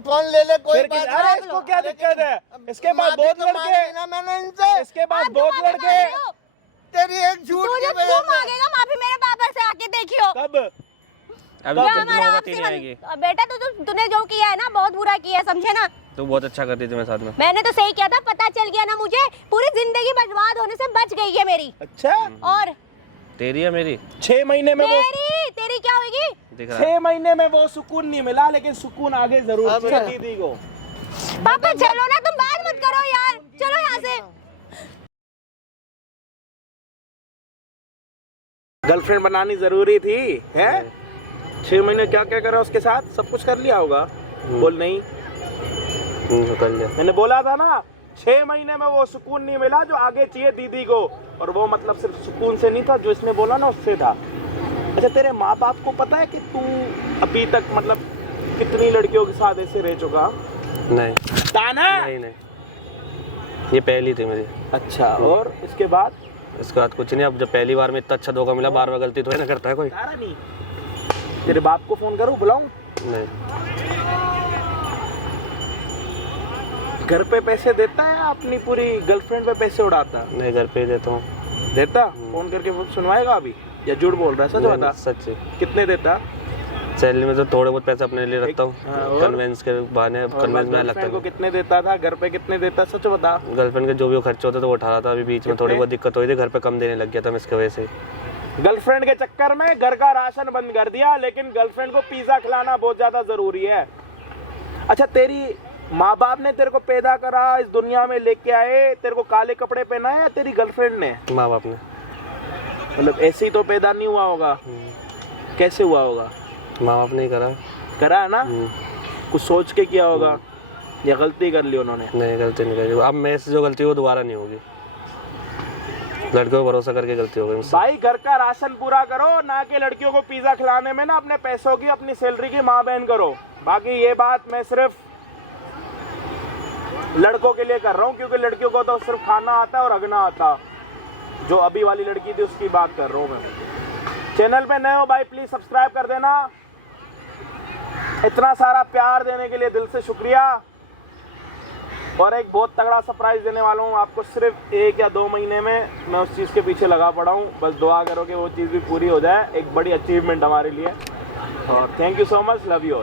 फोन ले ले, कोई फिर बात अरे नहीं। इसको क्या दिक्कत है? इसके बाद माफी बहुत तो मांगी लड़के, ना मैंने इनसे। इसके बाद आप बहुत तो माफी लड़के। मांग लो। तेरी एक झूठ तू की जो वजह तू से। मांगेगा माफी मेरे पापा से आके देखियो। कब? अभी क्या तो हमारा नौबत ही आपसे नहीं आएगी। बेटा तूने जो किया है ना, बहुत बुरा किया है, समझे ना? तू बहुत अच्छा करती थी मेरे साथ में। मैंने तो सही किया था, पता चल गया ना मुझे, पूरी जिंदगी बर्बाद होने से बच गई है मेरी। अच्छा, और तेरी है मेरी? 6 महीने में वो तेरी क्या होगी? दिख रहा है। 6 महीने में वो सुकून नहीं मिला, लेकिन सुकून आगे जरूर अब चाहिए है। दीदी को। पापा चलो ना, तुम बात मत करो यार, चलो यहाँ से। गर्लफ्रेंड बनानी जरूरी थी है? 6 महीने क्या क्या करा उसके साथ? सब कुछ कर लिया होगा। बोल नहीं, कर लिया। मैंने बोला था ना, 6 महीने में वो सुकून नहीं मिला जो आगे चाहिए दीदी को। और वो मतलब सिर्फ सुकून से नहीं था, जो इसने बोला ना उससे था। अच्छा तेरे माँ बाप को पता है कि तू अभी तक मतलब कितनी लड़कियों के साथ ऐसे रह चुका? नहीं ताना? नहीं नहीं, ये पहली थी मेरी। अच्छा, और इसके बाद? इसके बाद कुछ नहीं। अब जब पहली बार में इतना अच्छा धोखा मिला, बार बार गलती थोड़ी ना करता है कोई। तारा नहीं। तेरे बाप को फोन करूं, बुलाऊं? नहीं, घर पे पैसे देता है, अपनी पूरी गर्लफ्रेंड पे पैसे उड़ाता है? नहीं घर पे ही देता हूँ। देता? फोन करके सुनवाएगा अभी या झूठ बोल रहा है? सच बता। सच है। कितने देता? सैलरी में तो थोड़े बहुत पैसे अपने लिए रखता हाँ, हूँ, और? कन्वेंस के बहाने। कन्वेंस में लगता गर्लफ्रेंड को है। कितने देता था? घर पे कितने देता? सच बता। गर्लफ्रेंड के जो भी खर्चे होते थे वो उठा रहा था। अभी बीच में थोड़ी बहुत दिक्कत हुई थी, घर पे कम देने लग गया था मैं इसकी वजह से। गर्लफ्रेंड के चक्कर में घर का राशन बंद कर दिया, लेकिन गर्लफ्रेंड को पिज्जा खिलाना बहुत ज्यादा जरूरी है। अच्छा तेरी माँ बाप ने तेरे को पैदा करा, इस दुनिया में लेके आए, तेरे को काले कपड़े पहनाए या तेरी गर्लफ्रेंड ने? माँ बाप ने। मतलब ऐसे ही तो पैदा नहीं हुआ होगा, कैसे हुआ होगा? माँ बाप ने ही करा। करा है ना? कुछ सोच के किया होगा। या गलती कर ली उन्होंने? नहीं, गलती नहीं करी। अब मेरे से जो गलती वो दोबारा नहीं होगी। लड़कियों को भरोसा करके गलती हो गई मुझसे। भाई घर का राशन पूरा करो, ना कि लड़कियों को पिज्जा खिलाने में ना अपने पैसों की, अपनी सैलरी की माँ बहन करो। बाकी ये बात मैं सिर्फ लड़कों के लिए कर रहा हूँ, क्योंकि लड़कियों को तो सिर्फ खाना आता है और रगना आता। जो अभी वाली लड़की थी उसकी बात कर रहा हूँ मैं। चैनल पे नए हो भाई प्लीज सब्सक्राइब कर देना। इतना सारा प्यार देने के लिए दिल से शुक्रिया। और एक बहुत तगड़ा सरप्राइज देने वाला हूँ आपको, सिर्फ 1 या 2 महीने में मैं उस चीज़ के पीछे लगा पड़ा हूँ। बस दुआ करो कि वो चीज़ भी पूरी हो जाए। एक बड़ी अचीवमेंट हमारे लिए। और thank you so much, love you.